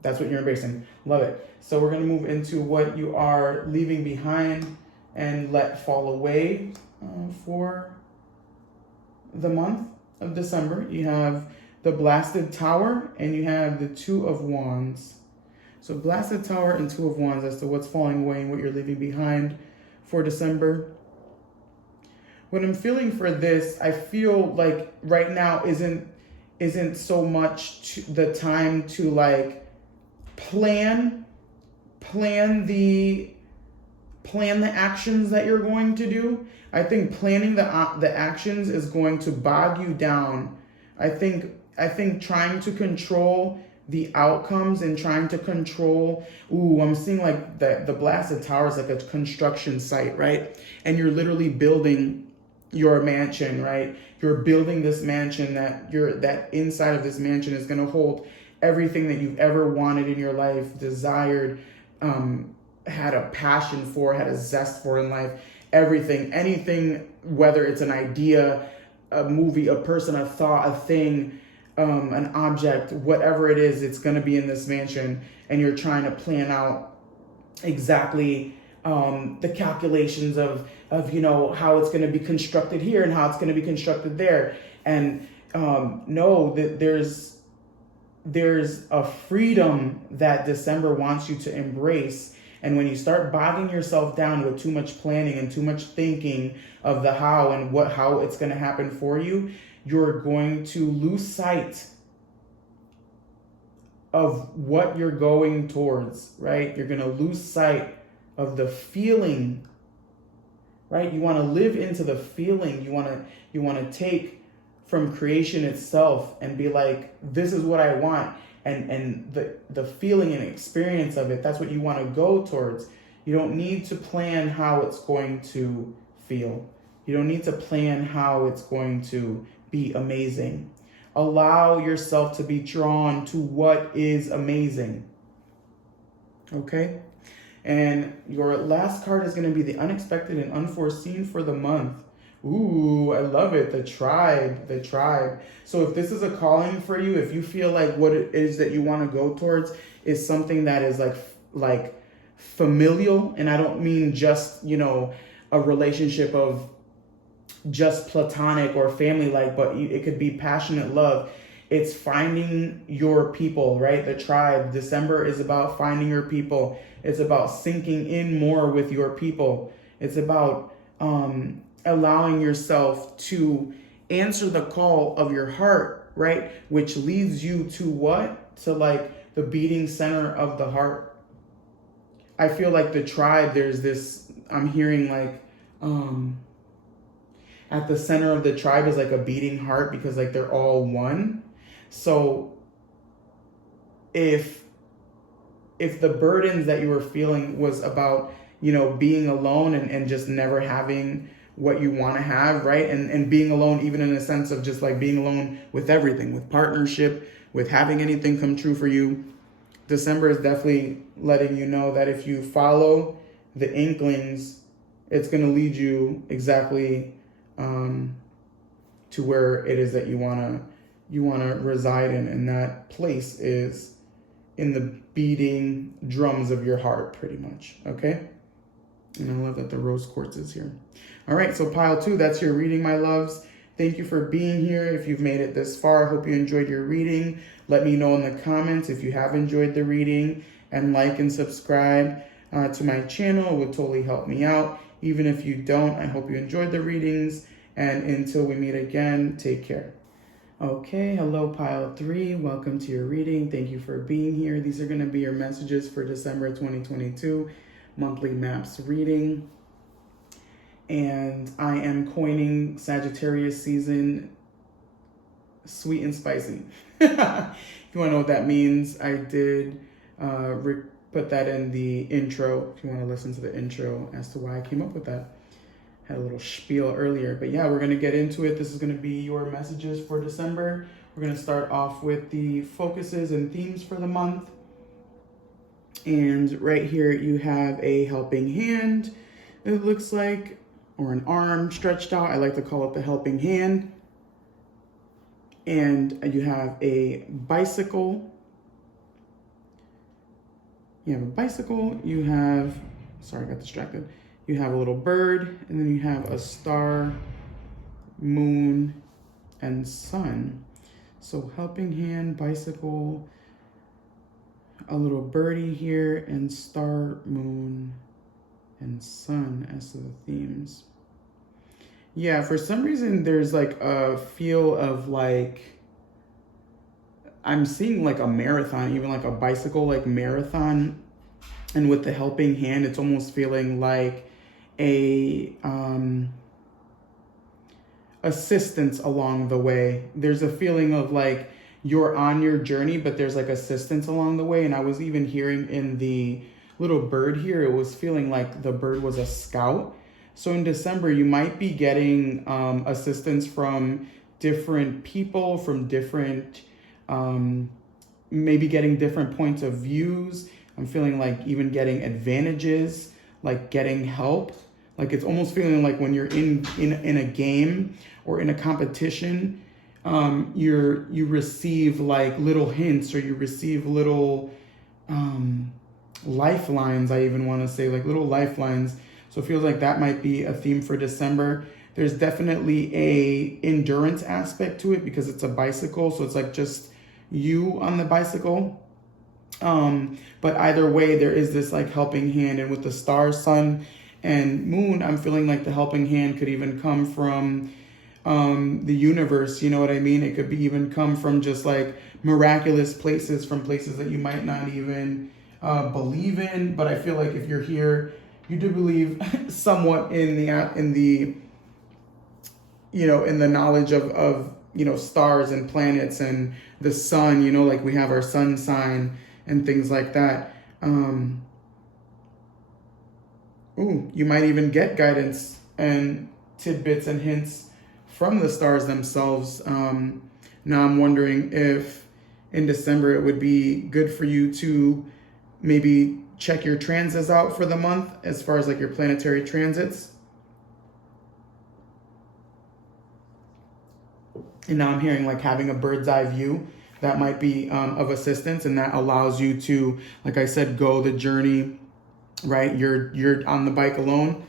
that's what you're embracing. Love it. So we're going to move into what you are leaving behind and let fall away for the month of December. You have the Blasted Tower and you have the Two of Wands. So Blasted Tower and Two of Wands as to what's falling away and what you're leaving behind for December. What I'm feeling for this, I feel like right now isn't so much the time to like plan the actions that you're going to do. I think planning the actions is going to bog you down. I think trying to control the outcomes and trying to control, I'm seeing like the Blasted Tower is like a construction site, right? And you're literally building your mansion, right? You're building this mansion that inside of this mansion is going to hold everything that you've ever wanted in your life, desired, had a passion for, had a zest for in life, everything, anything, whether it's an idea, a movie, a person, a thought, a thing, an object, whatever it is, it's going to be in this mansion, and you're trying to plan out exactly the calculations of how it's going to be constructed here and how it's going to be constructed there. And know that there's a freedom that December wants you to embrace. And when you start bogging yourself down with too much planning and too much thinking of the how and how it's going to happen for you, you're going to lose sight of what you're going towards, right? You're going to lose sight of the feeling, right? You want to live into the feeling. You want to take from creation itself and be like, this is what I want. And the feeling and experience of it, that's what you want to go towards. You don't need to plan how it's going to feel. You don't need to plan how it's going to be amazing. Allow yourself to be drawn to what is amazing. Okay? And your last card is going to be the unexpected and unforeseen for the month. Ooh, I love it. The tribe. So if this is a calling for you, if you feel like what it is that you want to go towards is something that is like familial, and I don't mean just, a relationship of just platonic or family-like, but it could be passionate love. It's finding your people, right? The tribe. December is about finding your people. It's about sinking in more with your people. It's about allowing yourself to answer the call of your heart, right? Which leads you to what? To like the beating center of the heart. I feel like the tribe, there's this, I'm hearing like, at the center of the tribe is like a beating heart because like they're all one. So if the burdens that you were feeling was about, being alone and just never having what you want to have, right? And being alone, even in a sense of just like being alone with everything, with partnership, with having anything come true for you, December is definitely letting you know that if you follow the inklings, it's going to lead you exactly to where it is that you want to reside in. And that place is in the beating drums of your heart, pretty much. Okay. And I love that the rose quartz is here. All right. So pile 2, that's your reading, my loves. Thank you for being here. If you've made it this far, I hope you enjoyed your reading. Let me know in the comments if you have enjoyed the reading, and like and subscribe. to my channel. It would totally help me out. Even if you don't, I hope you enjoyed the readings. And until we meet again, take care. Okay, hello pile 3. Welcome to your reading. Thank you for being here. These are going to be your messages for December 2022 monthly maps reading. And I am coining Sagittarius season sweet and spicy. If you want to know what that means, I did put that in the intro. If you want to listen to the intro as to why I came up with that. Had a little spiel earlier, but yeah, we're going to get into it. This is going to be your messages for December. We're going to start off with the focuses and themes for the month. And right here you have a helping hand, it looks like, or an arm stretched out. I like to call it the helping hand. And you have a bicycle. You have a bicycle. You have, sorry, I got distracted. You have a little bird, and then you have a star, moon, and sun. So helping hand, bicycle, a little birdie here, and star, moon, and sun as to the themes. Yeah, for some reason, there's like a feel of like, I'm seeing like a marathon, even like a bicycle like marathon. And with the helping hand, it's almost feeling like a assistance along the way. There's a feeling of like you're on your journey, but there's like assistance along the way. And I was even hearing in the little bird here, it was feeling like the bird was a scout. So in December, you might be getting assistance from different people, from different, maybe getting different points of views. I'm feeling like even getting advantages, like getting help. Like it's almost feeling like when you're in a game or in a competition, you receive like little hints, or you receive little lifelines. I even want to say like little lifelines. So it feels like that might be a theme for December. There's definitely a endurance aspect to it because it's a bicycle. So it's like just you on the bicycle. But either way, there is this like helping hand. And with the stars, sun, and moon, I'm feeling like the helping hand could even come from the universe. You know what I mean? It could be even come from just like miraculous places, from places that you might not even believe in. But I feel like if you're here, you do believe somewhat in the you know, in the knowledge of you know, stars and planets and the sun, you know, like we have our sun sign and things like that. You might even get guidance and tidbits and hints from the stars themselves. Now I'm wondering if in December it would be good for you to maybe check your transits out for the month as far as like your planetary transits. And now I'm hearing like having a bird's eye view. That might be of assistance, and that allows you to, like I said, go the journey, right? You're on the bike alone,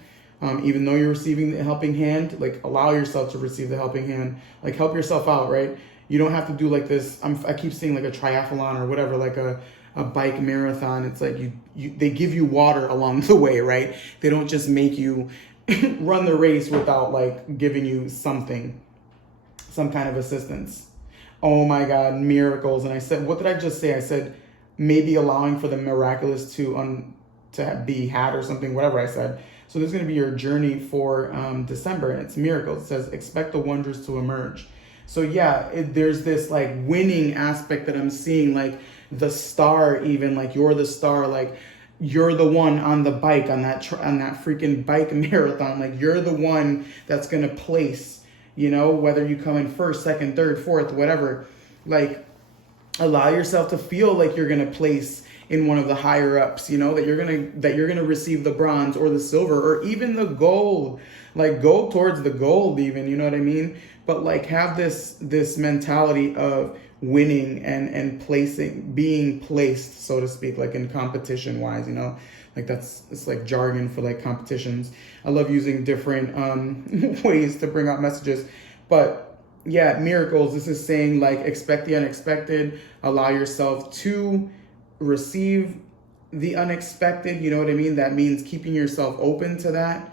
even though you're receiving the helping hand. Like allow yourself to receive the helping hand. Like help yourself out, right? You don't have to do like this. I keep seeing like a triathlon or whatever, like a bike marathon. It's like they give you water along the way, right? They don't just make you run the race without like giving you something, some kind of assistance. Oh my God, miracles. And I said, what did I just say? I said, maybe allowing for the miraculous to be had or something, whatever I said. So there's going to be your journey for December, and it's miracles. It says, expect the wonders to emerge. So yeah, there's this like winning aspect that I'm seeing, like the star, even like you're the star, like you're the one on the bike, on that freaking bike marathon. Like you're the one that's going to place, you know, whether you come in first, second, third, fourth, whatever. Like allow yourself to feel like you're going to place in one of the higher ups, you know, that you're going to receive the bronze or the silver or even the gold. Like go towards the gold even, you know what I mean? But like have this mentality of winning and placing, being placed, so to speak, like in competition wise, you know, like it's like jargon for like competitions. I love using different ways to bring out messages, but yeah, miracles. This is saying like expect the unexpected, allow yourself to receive the unexpected, you know what I mean? That means keeping yourself open to that.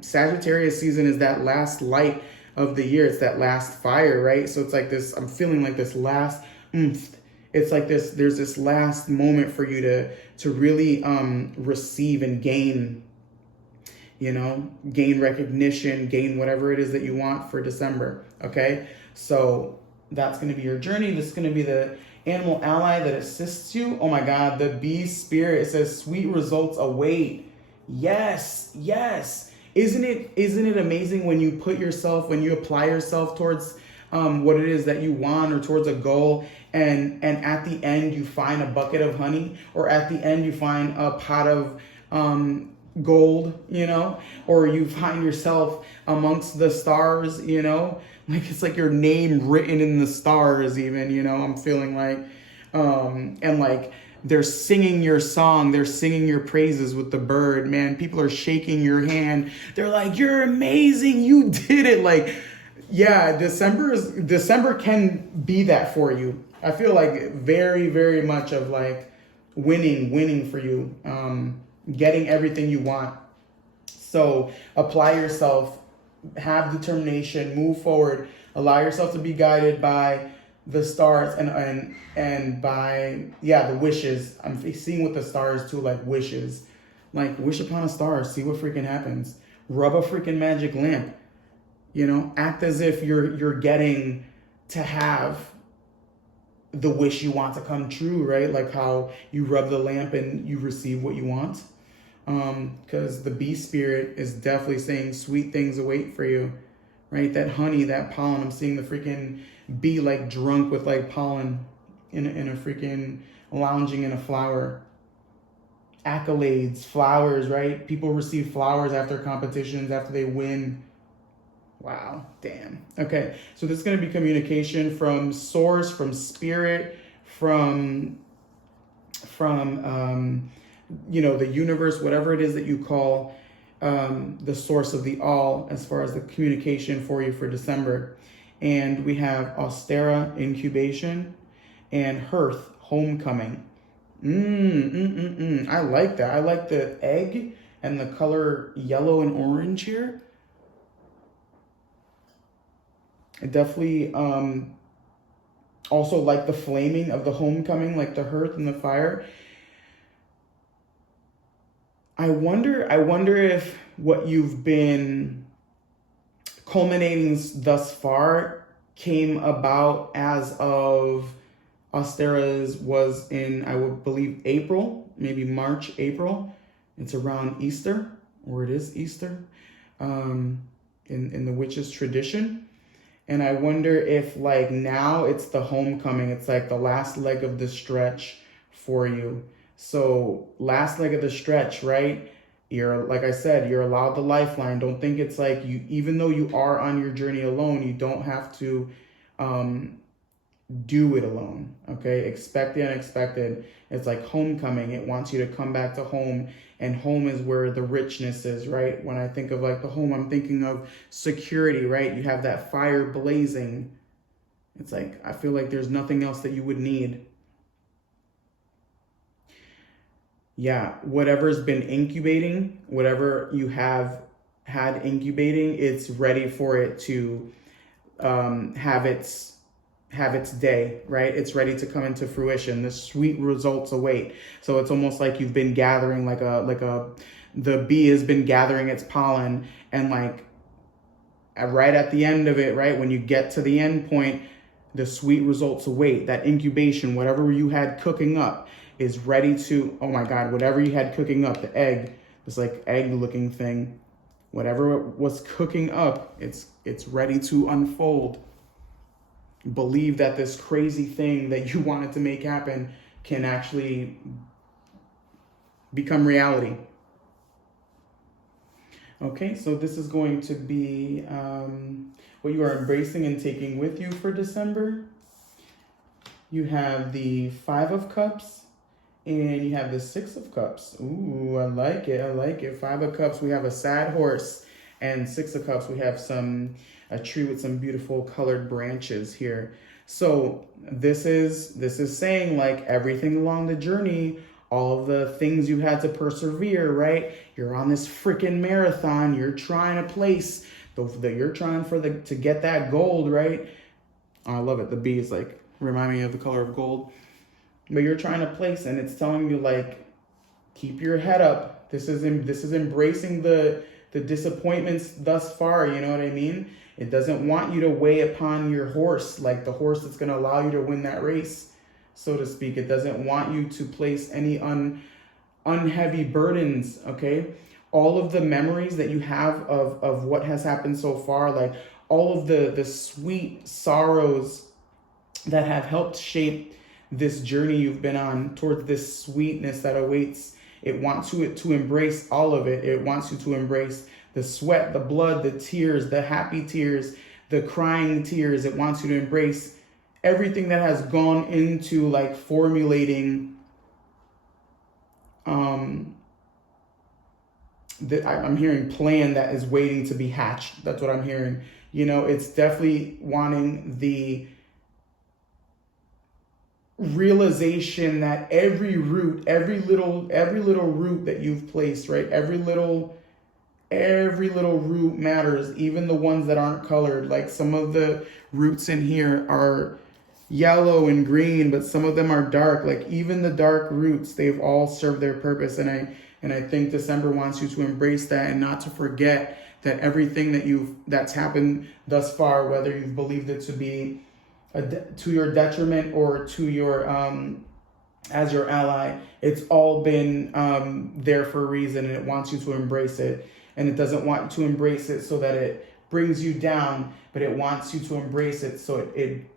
Sagittarius season is that last light of the year. It's that last fire, right? So it's like this, I'm feeling like this last oomph. It's like this, there's this last moment for you to really receive and gain, you know, gain recognition, gain whatever it is that you want for December, okay? So that's going to be your journey. This is going to be the animal ally that assists you. Oh my God, the bee spirit, it says sweet results await. Yes, yes. Isn't it amazing when you put yourself, when you apply yourself towards what it is that you want or towards a goal, and at the end you find a bucket of honey, or at the end you find a pot of gold, you know, or you find yourself amongst the stars, you know, like it's like your name written in the stars even, you know, I'm feeling like, and like they're singing your song, they're singing your praises with the bird, man, people are shaking your hand, they're like, you're amazing, you did it. Like, yeah, December can be that for you. I feel like very, very much of like winning for you, getting everything you want. So apply yourself, have determination, move forward, allow yourself to be guided by the stars and by, yeah, the wishes. I'm seeing with the stars too, like wishes, like wish upon a star, see what freaking happens. Rub a freaking magic lamp, you know, act as if you're getting to have the wish you want to come true, right? Like how you rub the lamp and you receive what you want. Because the bee spirit is definitely saying sweet things await for you, right? That honey, that pollen. I'm seeing the freaking bee like drunk with like pollen in a freaking lounging in a flower. Accolades, flowers, right? People receive flowers after competitions, after they win. Wow, damn. Okay, so this is going to be communication from source, from spirit, from you know, the universe, whatever it is that you call the source of the all, as far as the communication for you for December. And we have Austera, incubation, and Hearth, homecoming. I like that. I like the egg and the color yellow and orange here. I definitely also like the flaming of the homecoming, like the hearth and the fire. I wonder if what you've been culminating thus far came about as of Austera's was in, I would believe, April, maybe March, April. It's around Easter, or it is Easter, in the witches' tradition. And I wonder if like now it's the homecoming. It's like the last leg of the stretch for you. So last leg of the stretch, right? You're, like I said, you're allowed the lifeline. Don't think it's like you, even though you are on your journey alone, you don't have to do it alone. Okay. Expect the unexpected. It's like homecoming. It wants you to come back to home. And home is where the richness is, right? When I think of like the home, I'm thinking of security, right? You have that fire blazing. It's like, I feel like there's nothing else that you would need. Yeah, whatever's been incubating, whatever you have had incubating, it's ready for it to have its day, right? It's ready to come into fruition. The sweet results await. So it's almost like you've been gathering the bee has been gathering its pollen, and like right at the end of it, right? When you get to the end point, the sweet results await. That incubation, whatever you had cooking up is ready to, oh my God, whatever you had cooking up, the egg, this like egg looking thing, whatever was cooking up, it's ready to unfold. Believe that this crazy thing that you wanted to make happen can actually become reality. Okay, so this is going to be what you are embracing and taking with you for December. You have the 5 of Cups and you have the 6 of Cups. Ooh, I like it. I like it. 5 of Cups, we have a sad horse, and 6 of Cups, we have a tree with some beautiful colored branches here. So this is saying like everything along the journey, all of the things you had to persevere, right? You're on this freaking marathon. You're trying to place you're trying to get that gold, right? Oh, I love it. The bee is like remind me of the color of gold. But you're trying to place, and it's telling you like, keep your head up. This is embracing the disappointments thus far. You know what I mean? It doesn't want you to weigh upon your horse, like the horse that's going to allow you to win that race, so to speak. It doesn't want you to place any unheavy burdens, okay? All of the memories that you have of what has happened so far, like all of the sweet sorrows that have helped shape this journey you've been on towards this sweetness that awaits. It wants you to embrace all of it. It wants you to embrace the sweat, the blood, the tears, the happy tears, the crying tears. It wants you to embrace everything that has gone into like formulating I'm hearing plan that is waiting to be hatched. That's what I'm hearing. You know, it's definitely wanting the realization that every root, every little root that you've placed, right? Every little root matters, even the ones that aren't colored. Like some of the roots in here are yellow and green, but some of them are dark. Like even the dark roots, they've all served their purpose. And I think December wants you to embrace that and not to forget that everything that's happened thus far, whether you've believed it to be to your detriment or to your as your ally, it's all been there for a reason, and it wants you to embrace it. And it doesn't want you to embrace it so that it brings you down, but it wants you to embrace it so it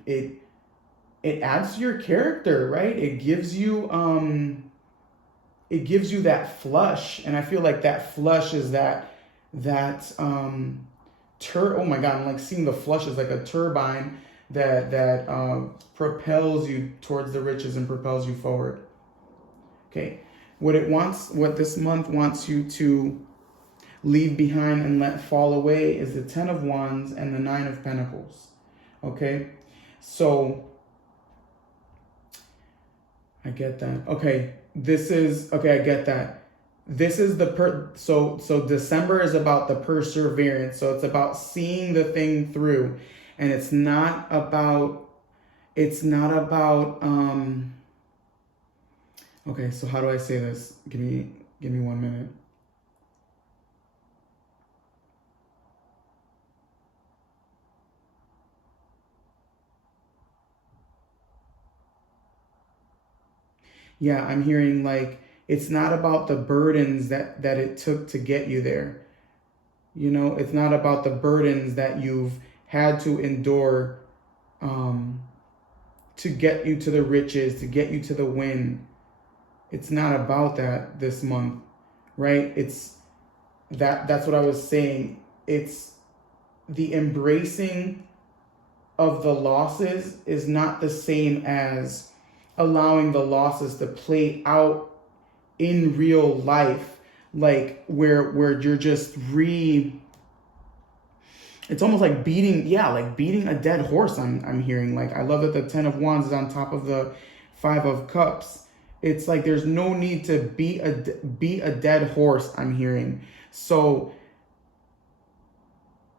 adds to your character, right? It gives you that flush, and I feel like that flush is oh my God, I'm like seeing the flush as like a turbine that propels you towards the riches and propels you forward. Okay, what this month wants you to leave behind and let fall away is the 10 of Wands and the 9 of Pentacles. Okay, so I get that. Okay, I get that. This is so December is about the perseverance. So it's about seeing the thing through. And it's not about, okay, so how do I say this? Give me 1 minute. Yeah, I'm hearing like, it's not about the burdens that it took to get you there. You know, it's not about the burdens that you've had to endure to get you to the riches, to get you to the win. It's not about that this month, right? That's what I was saying. It's the embracing of the losses is not the same as allowing the losses to play out in real life, like where you're just it's almost like beating a dead horse. I'm hearing, like, I love that the 10 of Wands is on top of the 5 of Cups. It's like there's no need to beat a dead horse, I'm hearing. So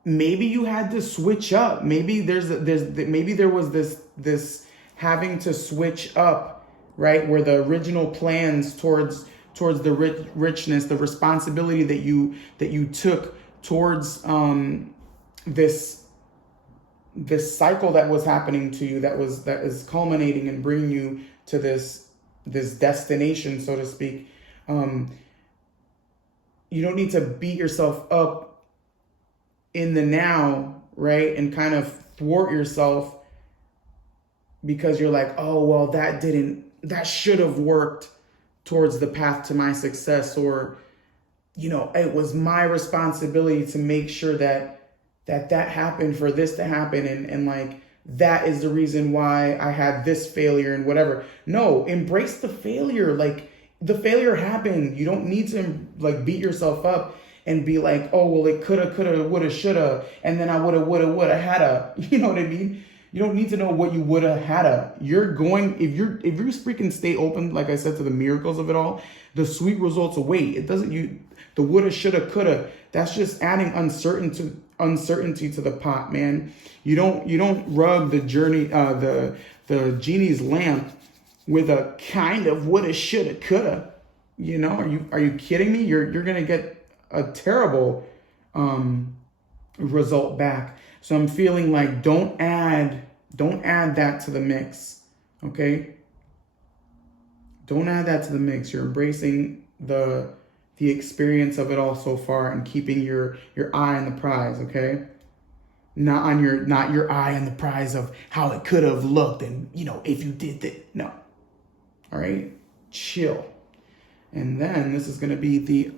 maybe you had to switch up. Maybe there was this having to switch up, right? Where the original plans towards the richness, the responsibility that you took towards this cycle that was happening to you, that is culminating and bringing you to this destination, so to speak. You don't need to beat yourself up in the now, right? And kind of thwart yourself because you're like, oh, well, that should have worked towards the path to my success, or, you know, it was my responsibility to make sure that happened for this to happen, and like that is the reason why I had this failure and whatever. No, embrace the failure. Like, the failure happened. You don't need to like beat yourself up and be like, oh, well, it coulda, woulda, shoulda, and then I woulda, hadda. You know what I mean? You don't need to know what you woulda, hadda. You're going, if you freaking stay open, like I said, to the miracles of it all, the sweet results await. It doesn't, the woulda, shoulda, coulda, that's just adding uncertainty to the pot, man. You don't rub the journey, the genie's lamp with a kind of woulda, shoulda, coulda. You know, are you kidding me? You're gonna get a terrible result back. So I'm feeling like don't add that to the mix. Okay? Don't add that to the mix. You're embracing the experience of it all so far and keeping your eye on the prize, okay? Not your eye on the prize of how it could have looked and, you know, if you did that. No. All right? Chill. And then this is going to be the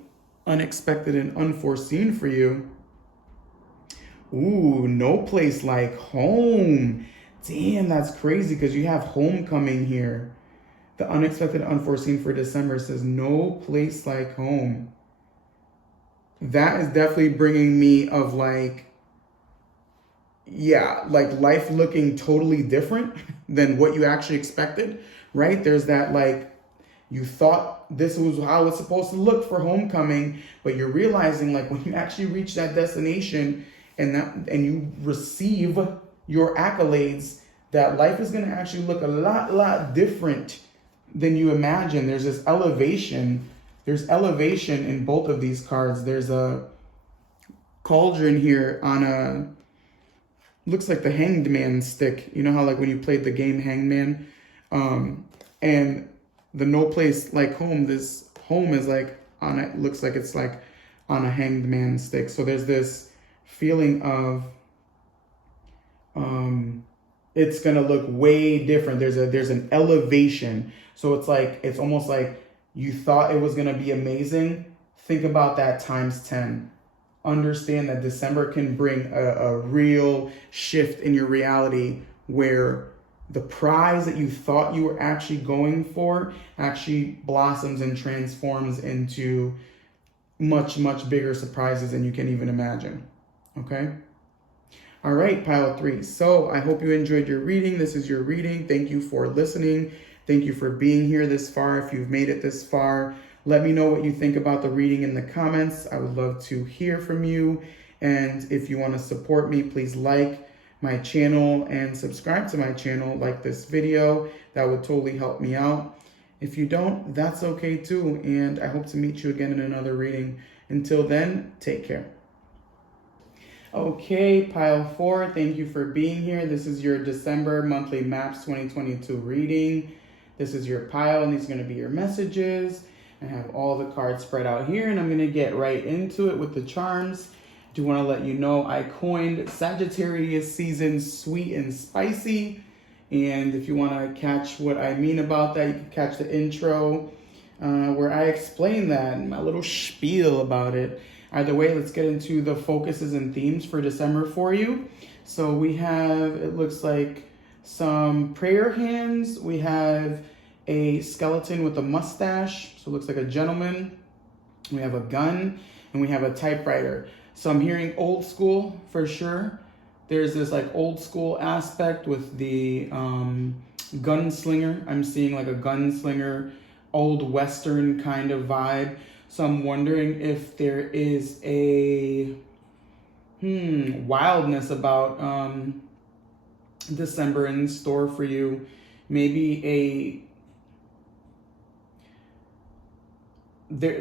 unexpected and unforeseen for you. Ooh, no place like home. Damn, that's crazy because you have homecoming here. The unexpected, unforeseen for December says no place like home. That is definitely bringing me of like, yeah, like life looking totally different than what you actually expected, right? There's that like, you thought this was how it's supposed to look for homecoming, but you're realizing like when you actually reach that destination and you receive your accolades, that life is going to actually look a lot different than you imagine. There's this elevation. There's elevation in both of these cards. There's a cauldron here on a, looks like the Hanged Man stick. You know how like when you played the game Hangman, and the no place like home, this home is like on it, looks like it's like on a Hanged Man stick. So there's this feeling of it's gonna look way different. There's an elevation. So it's like, it's almost like you thought it was gonna be amazing. Think about that times 10. Understand that December can bring a real shift in your reality where the prize that you thought you were actually going for actually blossoms and transforms into much bigger surprises than you can even imagine. Okay? All right, pile 3. So I hope you enjoyed your reading. This is your reading. Thank you for listening. Thank you for being here this far. If you've made it this far, let me know what you think about the reading in the comments. I would love to hear from you. And if you want to support me, please like my channel and subscribe to my channel, like this video. That would totally help me out. If you don't, that's okay too. And I hope to meet you again in another reading. Until then, take care. Okay, pile 4, thank you for being here. This is your December monthly maps 2022 reading. This is your pile, and these are going to be your messages. I have all the cards spread out here, and I'm going to get right into it with the charms. I do want to let you know I coined Sagittarius season sweet and spicy. And if you want to catch what I mean about that, you can catch the intro where I explain that and my little spiel about it. Either way, let's get into the focuses and themes for December for you. So we have, it looks like some prayer hands. We have a skeleton with a mustache. So it looks like a gentleman. We have a gun and we have a typewriter. So I'm hearing old school for sure. There's this like old school aspect with the gunslinger. I'm seeing like a gunslinger, old Western kind of vibe. So I'm wondering if there is a wildness about December in store for you. Maybe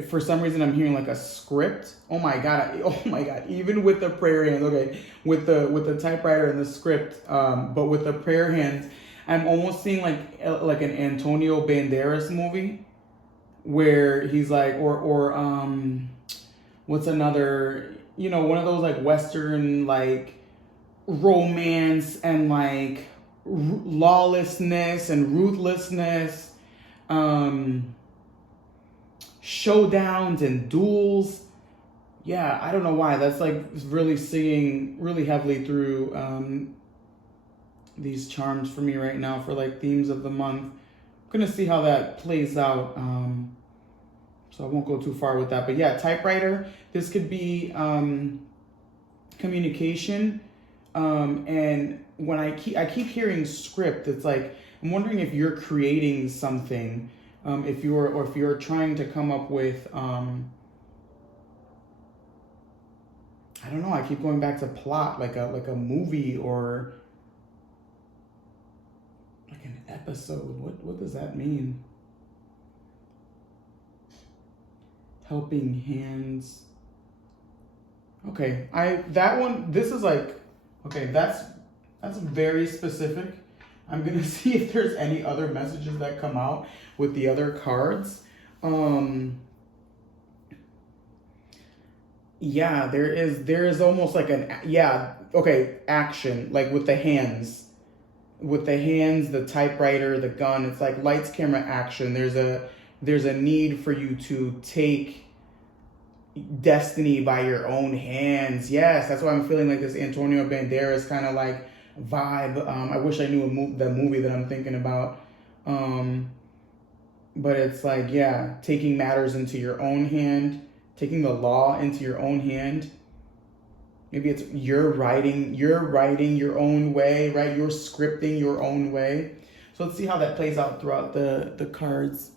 for some reason I'm hearing like a script. Oh my god! Even with the prayer hands, okay, with the typewriter and the script, but with the prayer hands, I'm almost seeing like an Antonio Banderas movie. Where he's like, or what's another, you know, one of those like Western like romance and like lawlessness and ruthlessness, showdowns and duels. Yeah, I don't know why. That's like really singing really heavily through these charms for me right now for like themes of the month. I'm gonna see how that plays out. So I won't go too far with that. But yeah, typewriter. This could be communication. And when I keep hearing script, it's like, I'm wondering if you're creating something, if you're trying to come up with, I don't know, I keep going back to plot, like a movie or like an episode. What does that mean? Helping hands. Okay, this is like, okay, that's very specific. I'm gonna see if there's any other messages that come out with the other cards. Yeah, there is almost like action, like with the hands. With the hands, the typewriter, the gun, it's like lights, camera, action. There's a need for you to take destiny by your own hands. Yes, that's why I'm feeling like this Antonio Banderas kind of like vibe. I wish I knew the movie that I'm thinking about. But it's like, yeah, taking matters into your own hand, taking the law into your own hand. Maybe it's you're writing your own way, right? You're scripting your own way. So let's see how that plays out throughout the cards.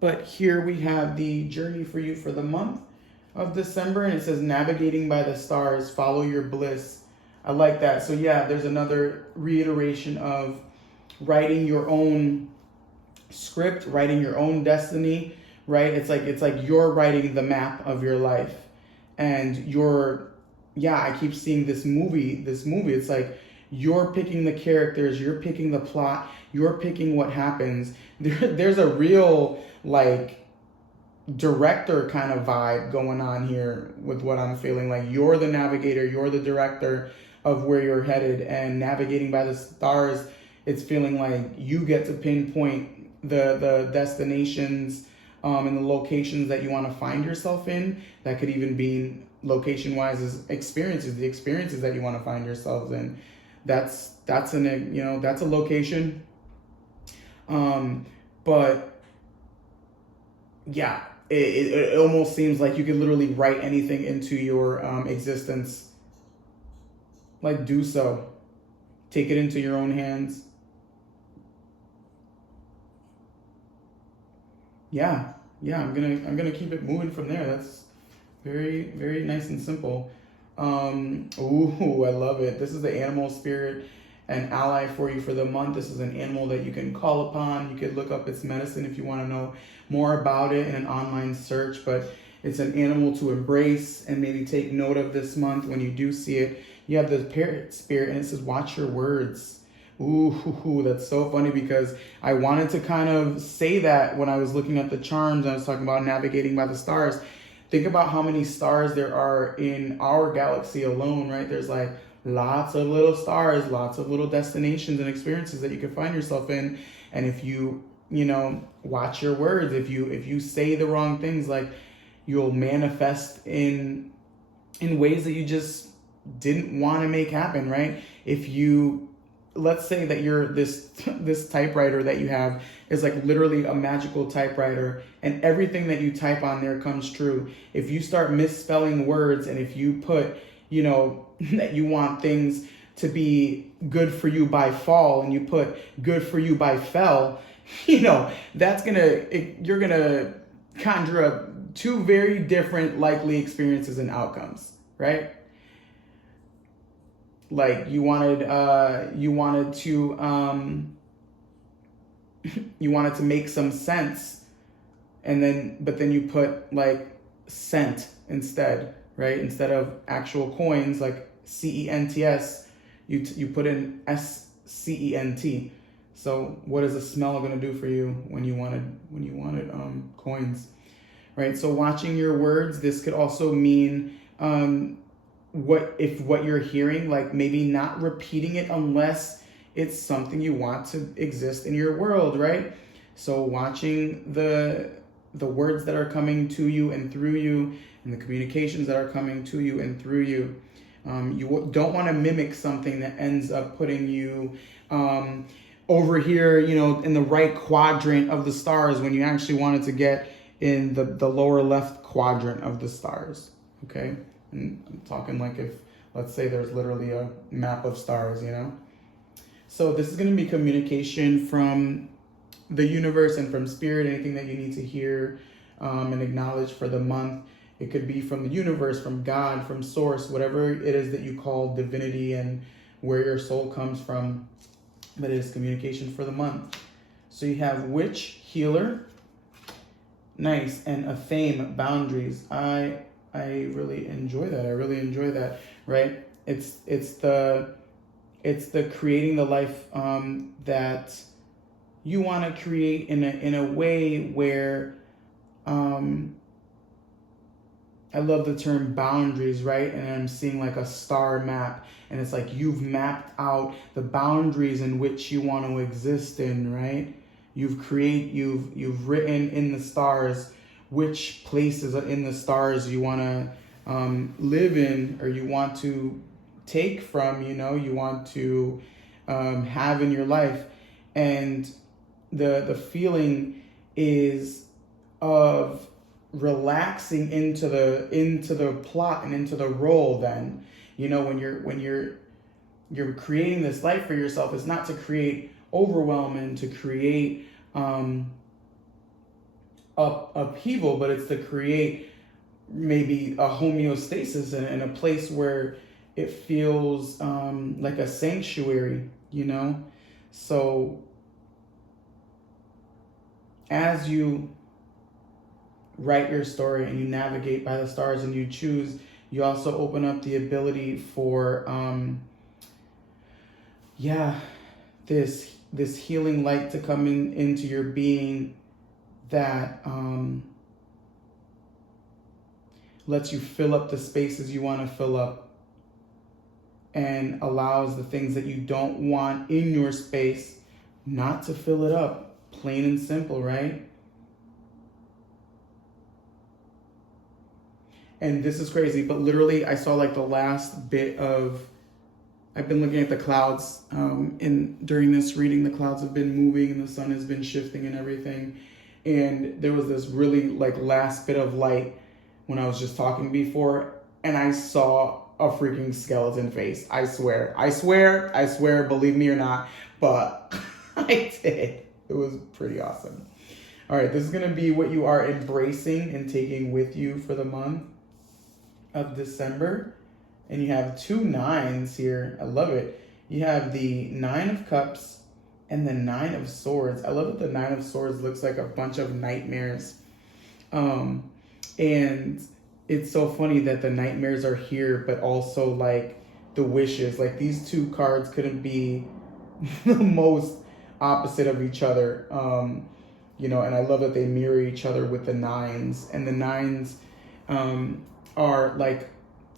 But here we have the journey for you for the month of December, and it says navigating by the stars, follow your bliss. I like that. So yeah, there's another reiteration of writing your own script, writing your own destiny, right? It's like you're writing the map of your life, and I keep seeing this movie. It's like you're picking the characters, you're picking the plot, you're picking what happens. There's a real like director kind of vibe going on here with what I'm feeling. Like you're the navigator, you're the director of where you're headed, and navigating by the stars, it's feeling like you get to pinpoint the destinations and the locations that you want to find yourself in. That could even be location wise as the experiences that you want to find yourselves in. That's a location. But yeah, it almost seems like you could literally write anything into your existence. Like, do so. Take it into your own hands. Yeah, I'm gonna keep it moving from there. That's very, very nice and simple. Ooh, I love it. This is the animal spirit, an ally for you for the month. This is an animal that you can call upon. You could look up its medicine if you want to know more about it in an online search, but it's an animal to embrace and maybe take note of this month when you do see it. You have the parrot spirit, and it says, watch your words. Ooh, that's so funny because I wanted to kind of say that when I was looking at the charms. I was talking about navigating by the stars. Think about how many stars there are in our galaxy alone, right? There's like lots of little stars, lots of little destinations and experiences that you can find yourself in. And if you watch your words, if you say the wrong things, like you'll manifest in ways that you just didn't want to make happen, right? If you, let's say that you're this typewriter that you have is like literally a magical typewriter, and everything that you type on there comes true. If you start misspelling words, and if you put, that you want things to be good for you by fall, and you put good for you by fell, that's you're gonna conjure up two very different likely experiences and outcomes, right? Like you wanted to make some sense, but then you put like cent instead, right? Instead of actual coins like CENTS, you put in SCENT. So what is a smell going to do for you when you wanted coins, right? So watching your words. This could also mean what you're hearing, like maybe not repeating it unless it's something you want to exist in your world, right? So watching the words that are coming to you and through you, and the communications that are coming to you and through you. You don't want to mimic something that ends up putting you over here, in the right quadrant of the stars when you actually wanted to get in the lower left quadrant of the stars, okay? And I'm talking like if let's say there's literally a map of stars, you know? So this is going to be communication from the universe and from spirit, anything that you need to hear and acknowledge for the month. It could be from the universe, from God, from source, whatever it is that you call divinity and where your soul comes from. But it is communication for the month. So you have witch, healer, nice, and a theme, boundaries. I really enjoy that. I really enjoy that, right? It's the creating the life that you want to create in a way where I love the term boundaries, right? And I'm seeing like a star map, and it's like you've mapped out the boundaries in which you want to exist in, right? You've written in the stars which places in the stars you want to live in, or you want to take from, you know, you want to have in your life. And the feeling is of relaxing into the plot and into the role. Then, you know, when you're creating this life for yourself, it's not to create overwhelm and to create upheaval, but it's to create maybe a homeostasis in a place where it feels like a sanctuary, you know? So as you write your story and you navigate by the stars and you choose, you also open up the ability for this healing light to come into your being that lets you fill up the spaces you want to fill up and allows the things that you don't want in your space not to fill it up. Plain and simple, right? And this is crazy, but literally I saw like the last bit of, I've been looking at the clouds and during this reading, the clouds have been moving and the sun has been shifting and everything. And there was this really like last bit of light when I was just talking before, and I saw a freaking skeleton face. I swear, believe me or not, but I did. It was pretty awesome. All right, this is going to be what you are embracing and taking with you for the month of December. And you have 2 9s here. I love it. You have the 9 of Cups and the 9 of Swords. I love that the 9 of Swords looks like a bunch of nightmares. And it's so funny that the nightmares are here, but also like the wishes. Like these 2 cards couldn't be the most opposite of each other. You know, and I love that they mirror each other with the 9s. And the 9s are like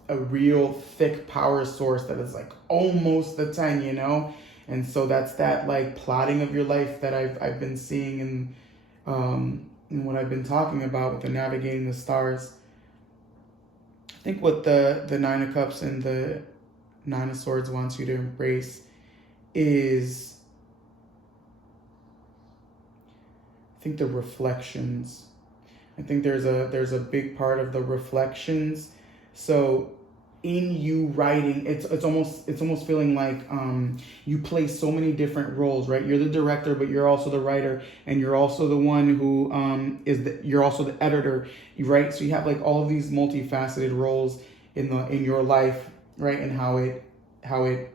a real thick power source that is like almost the 10, you know? And so that's that like plotting of your life that I've been seeing in what I've been talking about with the navigating the stars. I think what the 9 of Cups and the 9 of Swords wants you to embrace is, I think, the reflections. I think there's a big part of the reflections. So in you writing, it's almost feeling like you play so many different roles, right? You're the director, but you're also the writer, and you're also the one who you're also the editor, right? So you have like all of these multifaceted roles in your life, right? And how it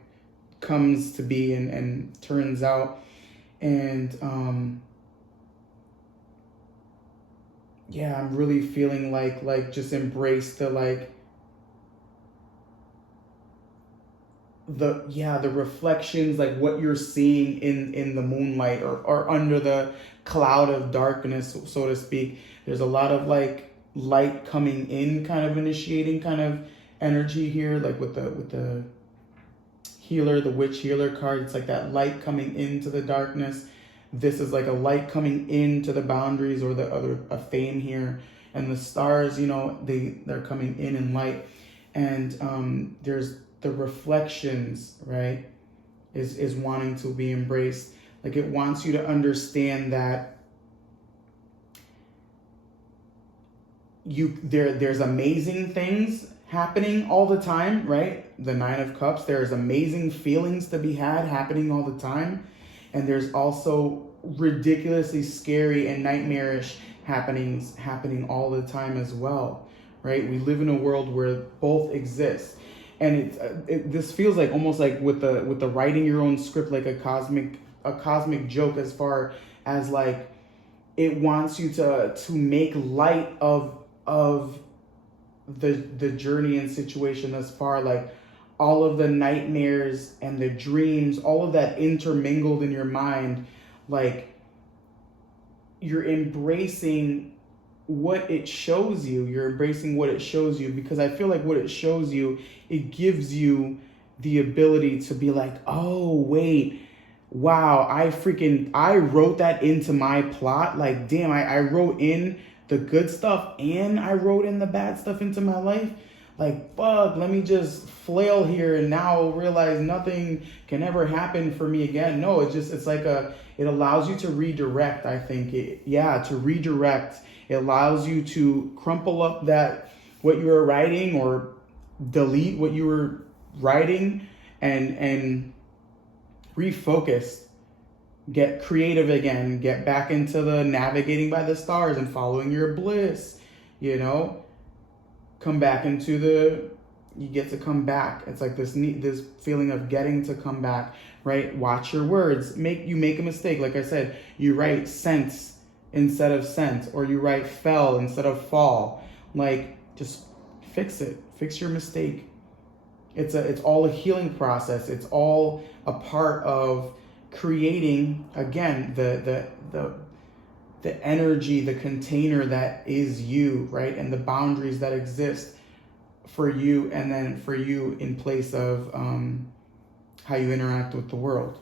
comes to be and turns out. And yeah, I'm really feeling like just embrace the the reflections, like what you're seeing in the moonlight or under the cloud of darkness, so to speak. There's a lot of like light coming in, kind of initiating kind of energy here, like with the healer, the witch healer card. It's like that light coming into the darkness. This is like a light coming into the boundaries, or a fame here. And the stars, you know, they're coming in light. And there's the reflections, right, is wanting to be embraced. Like it wants you to understand that there's amazing things happening all the time, right? The Nine of Cups, there's amazing feelings to be had happening all the time. And there's also ridiculously scary and nightmarish happenings happening all the time as well, right? We live in a world where both exist. And this feels like almost like with the writing your own script, like a cosmic joke, as far as like it wants you to make light of the journey and situation thus far, like all of the nightmares and the dreams, all of that intermingled in your mind, like you're embracing what it shows you. You're embracing what it shows you, because I feel like what it shows you, it gives you the ability to be like, oh, wait, wow, I wrote that into my plot. Like, damn, I wrote in the good stuff and I wrote in the bad stuff into my life. Like, fuck, let me just flail here and now realize nothing can ever happen for me again. No, it's like it allows you to redirect, I think. To redirect. It allows you to crumple up what you were writing, or delete what you were writing, and refocus. Get creative again. Get back into the navigating by the stars and following your bliss, come back into you get to come back. It's like this feeling of getting to come back, right? Watch your words. You make a mistake. Like I said, you write sense instead of sense, or you write fell instead of fall. Like, just fix it. Fix your mistake. It's all a healing process. It's all a part of creating, again, the energy, the container that is you, right? And the boundaries that exist for you, and then for you in place of how you interact with the world.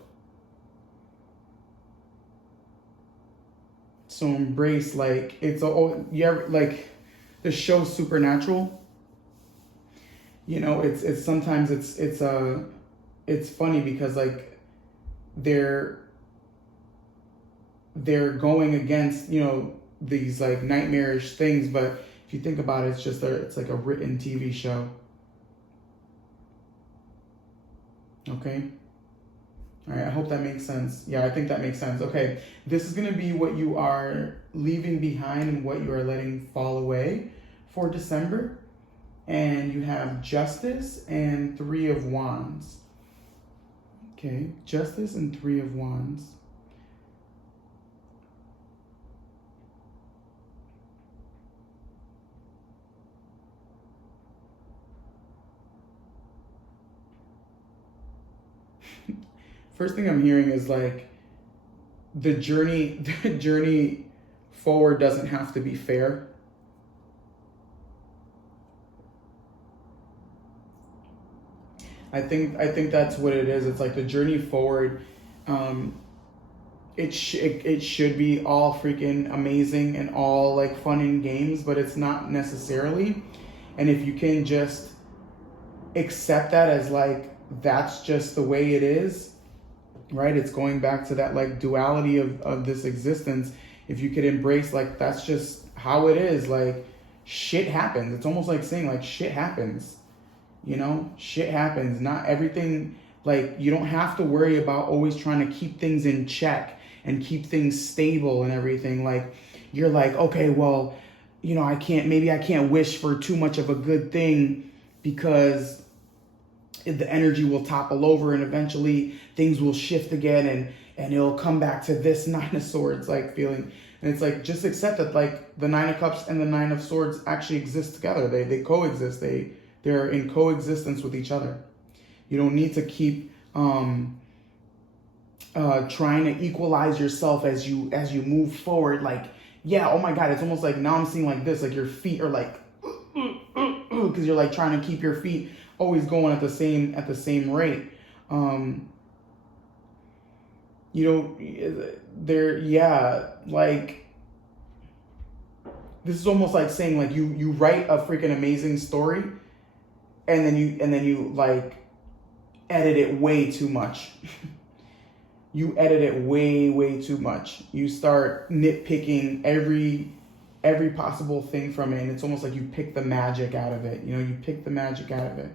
So embrace, like, like the show Supernatural. It's sometimes it's funny because like they're going against these like nightmarish things, but if you think about it, it's like a written TV show. Okay. All right, I hope that makes sense. Yeah, I think that makes sense. Okay, this is going to be what you are leaving behind and what you are letting fall away for December. And you have Justice and Three of Wands. Okay, Justice and Three of Wands. First thing I'm hearing is like the journey forward doesn't have to be fair. I think that's what it is. It's like the journey forward. It should be all freaking amazing and all like fun and games, but it's not necessarily. And if you can just accept that as like that's just the way it is, right? It's going back to that like duality of this existence. If you could embrace like that's just how it is, like shit happens. It's almost like saying like shit happens. Shit happens. Not everything, like you don't have to worry about always trying to keep things in check and keep things stable and everything. Like you're like, okay, well, I can't wish for too much of a good thing because the energy will topple over and eventually things will shift again and it'll come back to this Nine of Swords like feeling. And it's like, just accept that like the Nine of Cups and the Nine of Swords actually exist together. They coexist. They're in coexistence with each other. You don't need to keep trying to equalize yourself as you move forward. Like, yeah, oh my God, it's almost like now I'm seeing like this, like your feet are like, because you're like trying to keep your feet always going at the same rate. Like this is almost like saying like you write a freaking amazing story and then you like edit it way too much. You edit it way too much. You start nitpicking every every possible thing from it, and it's almost like you pick the magic out of it. You know, you pick the magic out of it.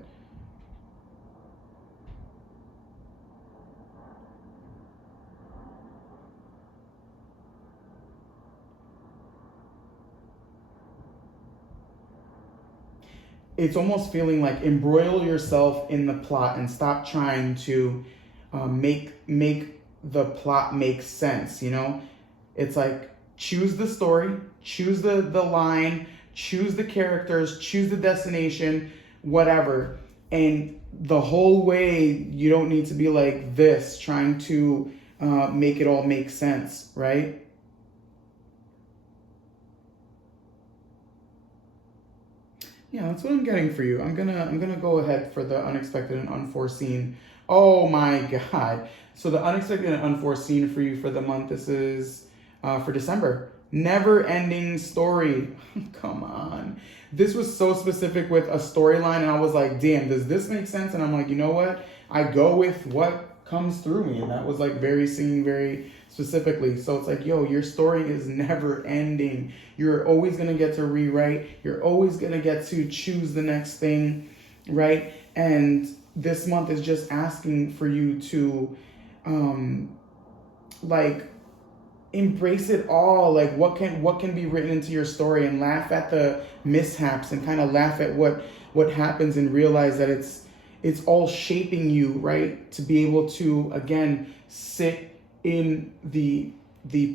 It's almost feeling like embroil yourself in the plot and stop trying to make the plot make sense. You know, it's like choose the story, choose the line, choose the characters, choose the destination, whatever. And the whole way, you don't need to be like this, trying to make it all make sense, right? Yeah, that's what I'm getting for you. I'm gonna go ahead for the unexpected and unforeseen. Oh my God. So the unexpected and unforeseen for you for the month, this is for December. Never ending story. Come on. This was so specific with a storyline, and I was like, damn, does this make sense? And I'm like, you know what? I go with what comes through me. And that was like very singing very specifically. So it's like, yo, your story is never ending. You're always going to get to rewrite. You're always going to get to choose the next thing, right? And this month is just asking for you to like embrace it all. Like what can be written into your story, and laugh at the mishaps and kind of laugh at what happens, and realize that it's all shaping you, right? To be able to, again, sit in the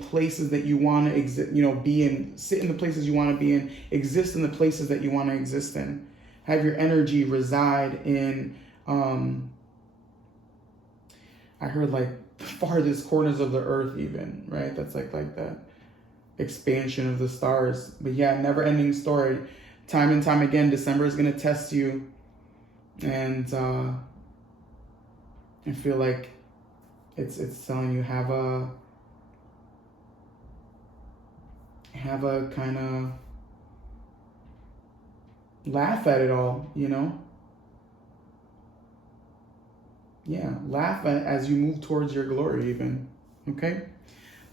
places that you want to exist, you know, be in, sit in the places you want to be in, exist in the places that you want to exist in. Have your energy reside in, I heard like the farthest corners of the earth even, right? That's like that expansion of the stars. But yeah, never ending story. Time and time again, December is going to test you. And I feel like it's telling you have a kind of laugh at it all, you know? Yeah, laugh as you move towards your glory even, okay?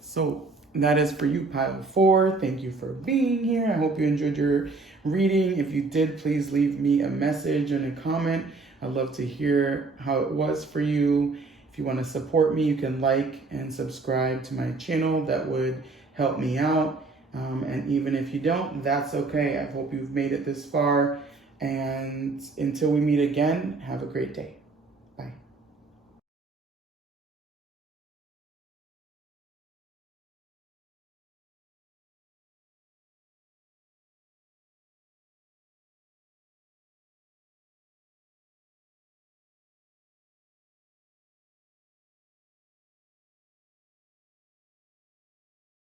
So that is for you, pile 4. Thank you for being here. I hope you enjoyed your reading. If you did, please leave me a message and a comment. I'd love to hear how it was for you. If you want to support me, you can like and subscribe to my channel. That would help me out. And even if you don't, that's okay. I hope you've made it this far. And until we meet again, have a great day. Bye.